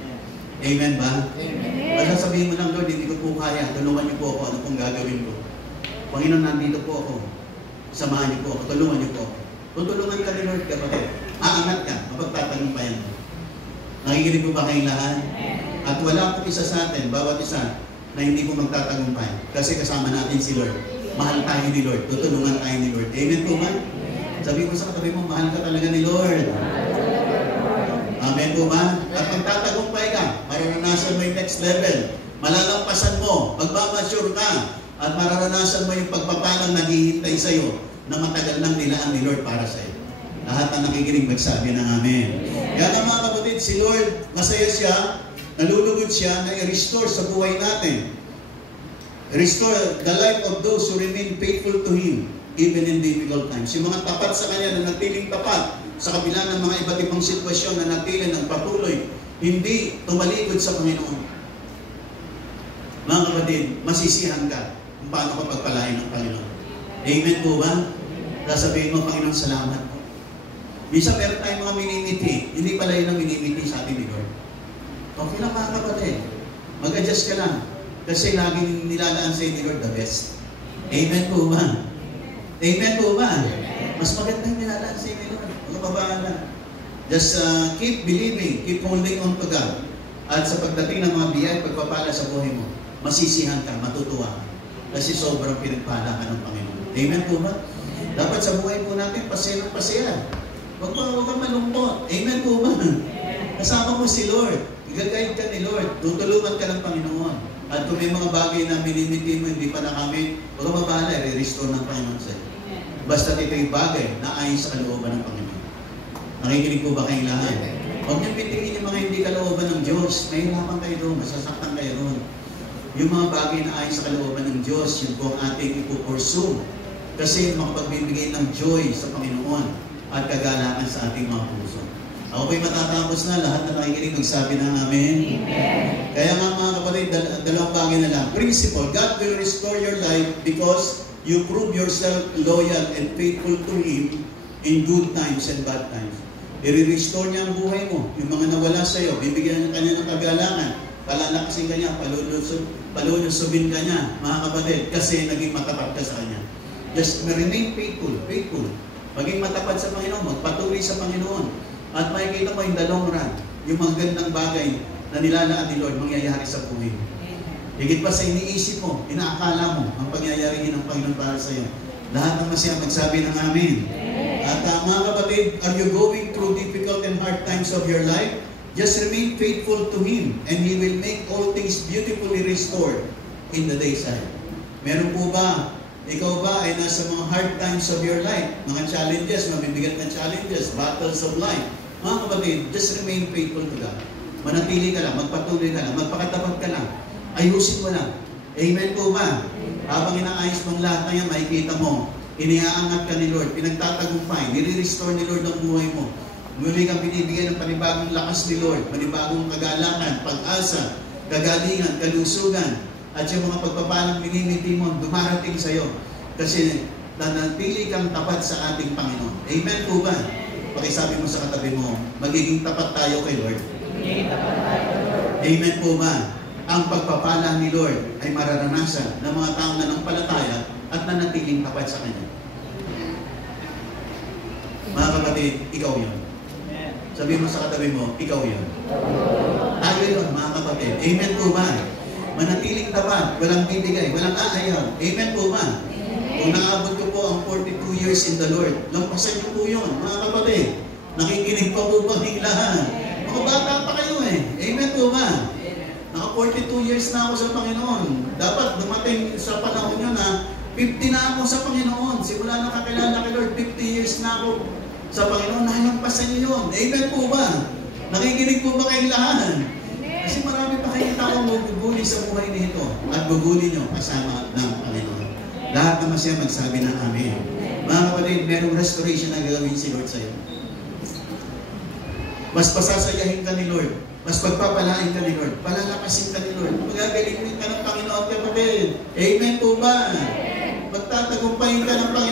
Amen ba? Amen. Basta sabihin mo lang, Lord, hindi ko po kaya. Tulungan niyo po ako. Ano pong gagawin ko? Panginoon, nandito po ako. Samahan niyo po ako. Tulungan niyo po ako. Tutulungan ka ni Lord, kapatid. Aangat ka. Mapagtatagumpayan mo. Nakikinig po ba kayong lahat? At wala po isa sa atin, bawat isa, na hindi po magtatagumpay. Kasi kasama natin si Lord. Mahal tayo ni Lord. Tutulungan tayo ni Lord. Amen po ba? Sabi mo sa katabi mo, mahal ka talaga ni Lord. Amen po ba? At magtatagumpay ka, mararanasan mo yung next level. Malalampasan mo, magmamature ka, at mararanasan mo yung pagpapalang naghihintay sa'yo na matagal nang nilaan ni Lord para sa'yo. Lahat na nakikinig magsabi ng Amen. Kaya nga mga kapatid, si Lord, masaya siya, nalulugod siya na i-restore sa buhay natin. Restore the life of those who remain faithful to Him, even in difficult times. Yung mga tapat sa Kanya na natiling tapat sa kabila ng mga iba't ibang sitwasyon na natili ng patuloy, hindi tumalikod sa Panginoon. Mga kapatid, masisihan ka kung paano ka pagpalain ng Panginoon. Amen po ba? Sasabihin mo, Panginoon, salamat po. Minsan meron tayong mga minimiti. Hindi pala yun ang minimiti sa atin ni Lord. Okay lang mga kapatid. Mag-adjust ka lang. Kasi laging nilalaan sa'yo ni Lord the best. Amen po ba? Amen po ba? Mas maganda yung nilalaan sa'yo ni Lord. Magpapahala. Just keep believing. Keep holding on to God. At sa pagdating ng mga biyay, pagpapala sa buhay mo, masisihan ka, matutuwa ka. Kasi sobrang pinagpala ka ng Panginoon. Amen po ba? Dapat sa buhay po natin, pasaya ng pasaya. Huwag kang malungkot. Amen po ba? Kasama mo si Lord. Igagayad ka ni Lord. Tutulungan ka ng Panginoon. At kung may mga bagay na minimiti mo, hindi pa nakamit, huwag kang mabahala, i-restore ng Panginoon sa'yo. Basta ito yung bagay na ayon sa kalooban ng Panginoon. Nakikinig po ba kayong lahat? Huwag niyong pitingin yung mga hindi kalooban ng Diyos. Mahirapan kayo doon, masasaktan kayo doon. Yung mga bagay na ayon sa kalooban ng Diyos, yun po ang ating ipupursue. Kasi makapagbibigay ng joy sa Panginoon at kagalakan sa ating mga puso. Ako po'y matatapos na, lahat na nakikinig magsabi ng Amen. Amen. Kaya nga mga kapatid, dalawang bagay na lang. Principle, God will restore your life because you prove yourself loyal and faithful to Him in good times and bad times. I-restore niya ang buhay mo. Yung mga nawala sa iyo, bibigyan niya kanya ng kagalakan. Palalakasin ka niya, palulusubin ka niya, mga kapatid, kasi naging matapat ka sa Kanya. Just remain faithful, faithful. Maging matapat sa Panginoon, magpatuloy sa Panginoon. At makikita mo yung the long run, yung mga gandang bagay na nilalaan ni Lord, mangyayari sa buhay mo. Higit pa sa iniisip mo, inaakala mo, ang pangyayari ng Panginoon para sa iyo. Lahat ng masaya magsabi ng Amen. At mga kapatid, are you going through difficult and hard times of your life? Just remain faithful to Him and He will make all things beautifully restored in the days ahead. Meron po ba? Ikaw ba ay nasa mga hard times of your life? Mga challenges, mabibigat na challenges, battles of life. Mga kapatid, just remain faithful to God. Manatili ka lang, magpatuloy ka lang, magpakatapat ka lang. Ayusin mo lang. Amen po ba? Habang inaayos mong lahat na yan, makikita mo, iniaangat ka ni Lord, pinagtatagumpay, nire-restore ni Lord ang buhay mo. Muli kang binibigyan ng panibagong lakas ni Lord, panibagong kagalakan, pag-asa, kagalingan, kalusugan, at yung mga pagpapalang minimiti mo, dumarating sa iyo. Kasi nanatili kang tapat sa ating Panginoon. Amen po ba? Pakisabi mo sa katabi mo, magiging tapat tayo kay Lord. Amen po ba? Ang pagpapala ni Lord ay mararanasan ng mga taong nanampalataya at nanatiling tapat sa Kanya. Mga kapatid, ikaw yun. Sabi mo sa katabi mo, ikaw yun. Tayo yun, mga kapatid. Amen po ba? Manatiling tapat, walang bibigay, walang aayaw. Amen po ba? Kung naabot ko po ang 42 years in the Lord, lampasan niyo po yun, mga kapatid. Nakikinig pa po ba ng lahat? Mga bata pa kayo eh. Amen po ba? Naka 42 years na ako sa Panginoon. Dapat dumating sa panahon nyo na 50 na ako sa Panginoon. Simula na kakilala kay Lord, 50 years na ako sa Panginoon. Nalampasan niyo yun. Amen po ba? Nakikinig po ba kayong lahat? Kasi marami pa kayo guguli sa buhay nito at guguli nyo kasama ng Panginoon. Lahat naman siya magsabi ng Amen. Mga kapatid, merong restoration na gagawin si Lord sa'yo. Mas pasasayahin ka ni Lord. Mas pagpapalain ka ni Lord. Palalakasin ka ni Lord. Magagaling ka ng Panginoon, kapatid. Amen po ba? Magtatagumpayin ka ng Panginoon.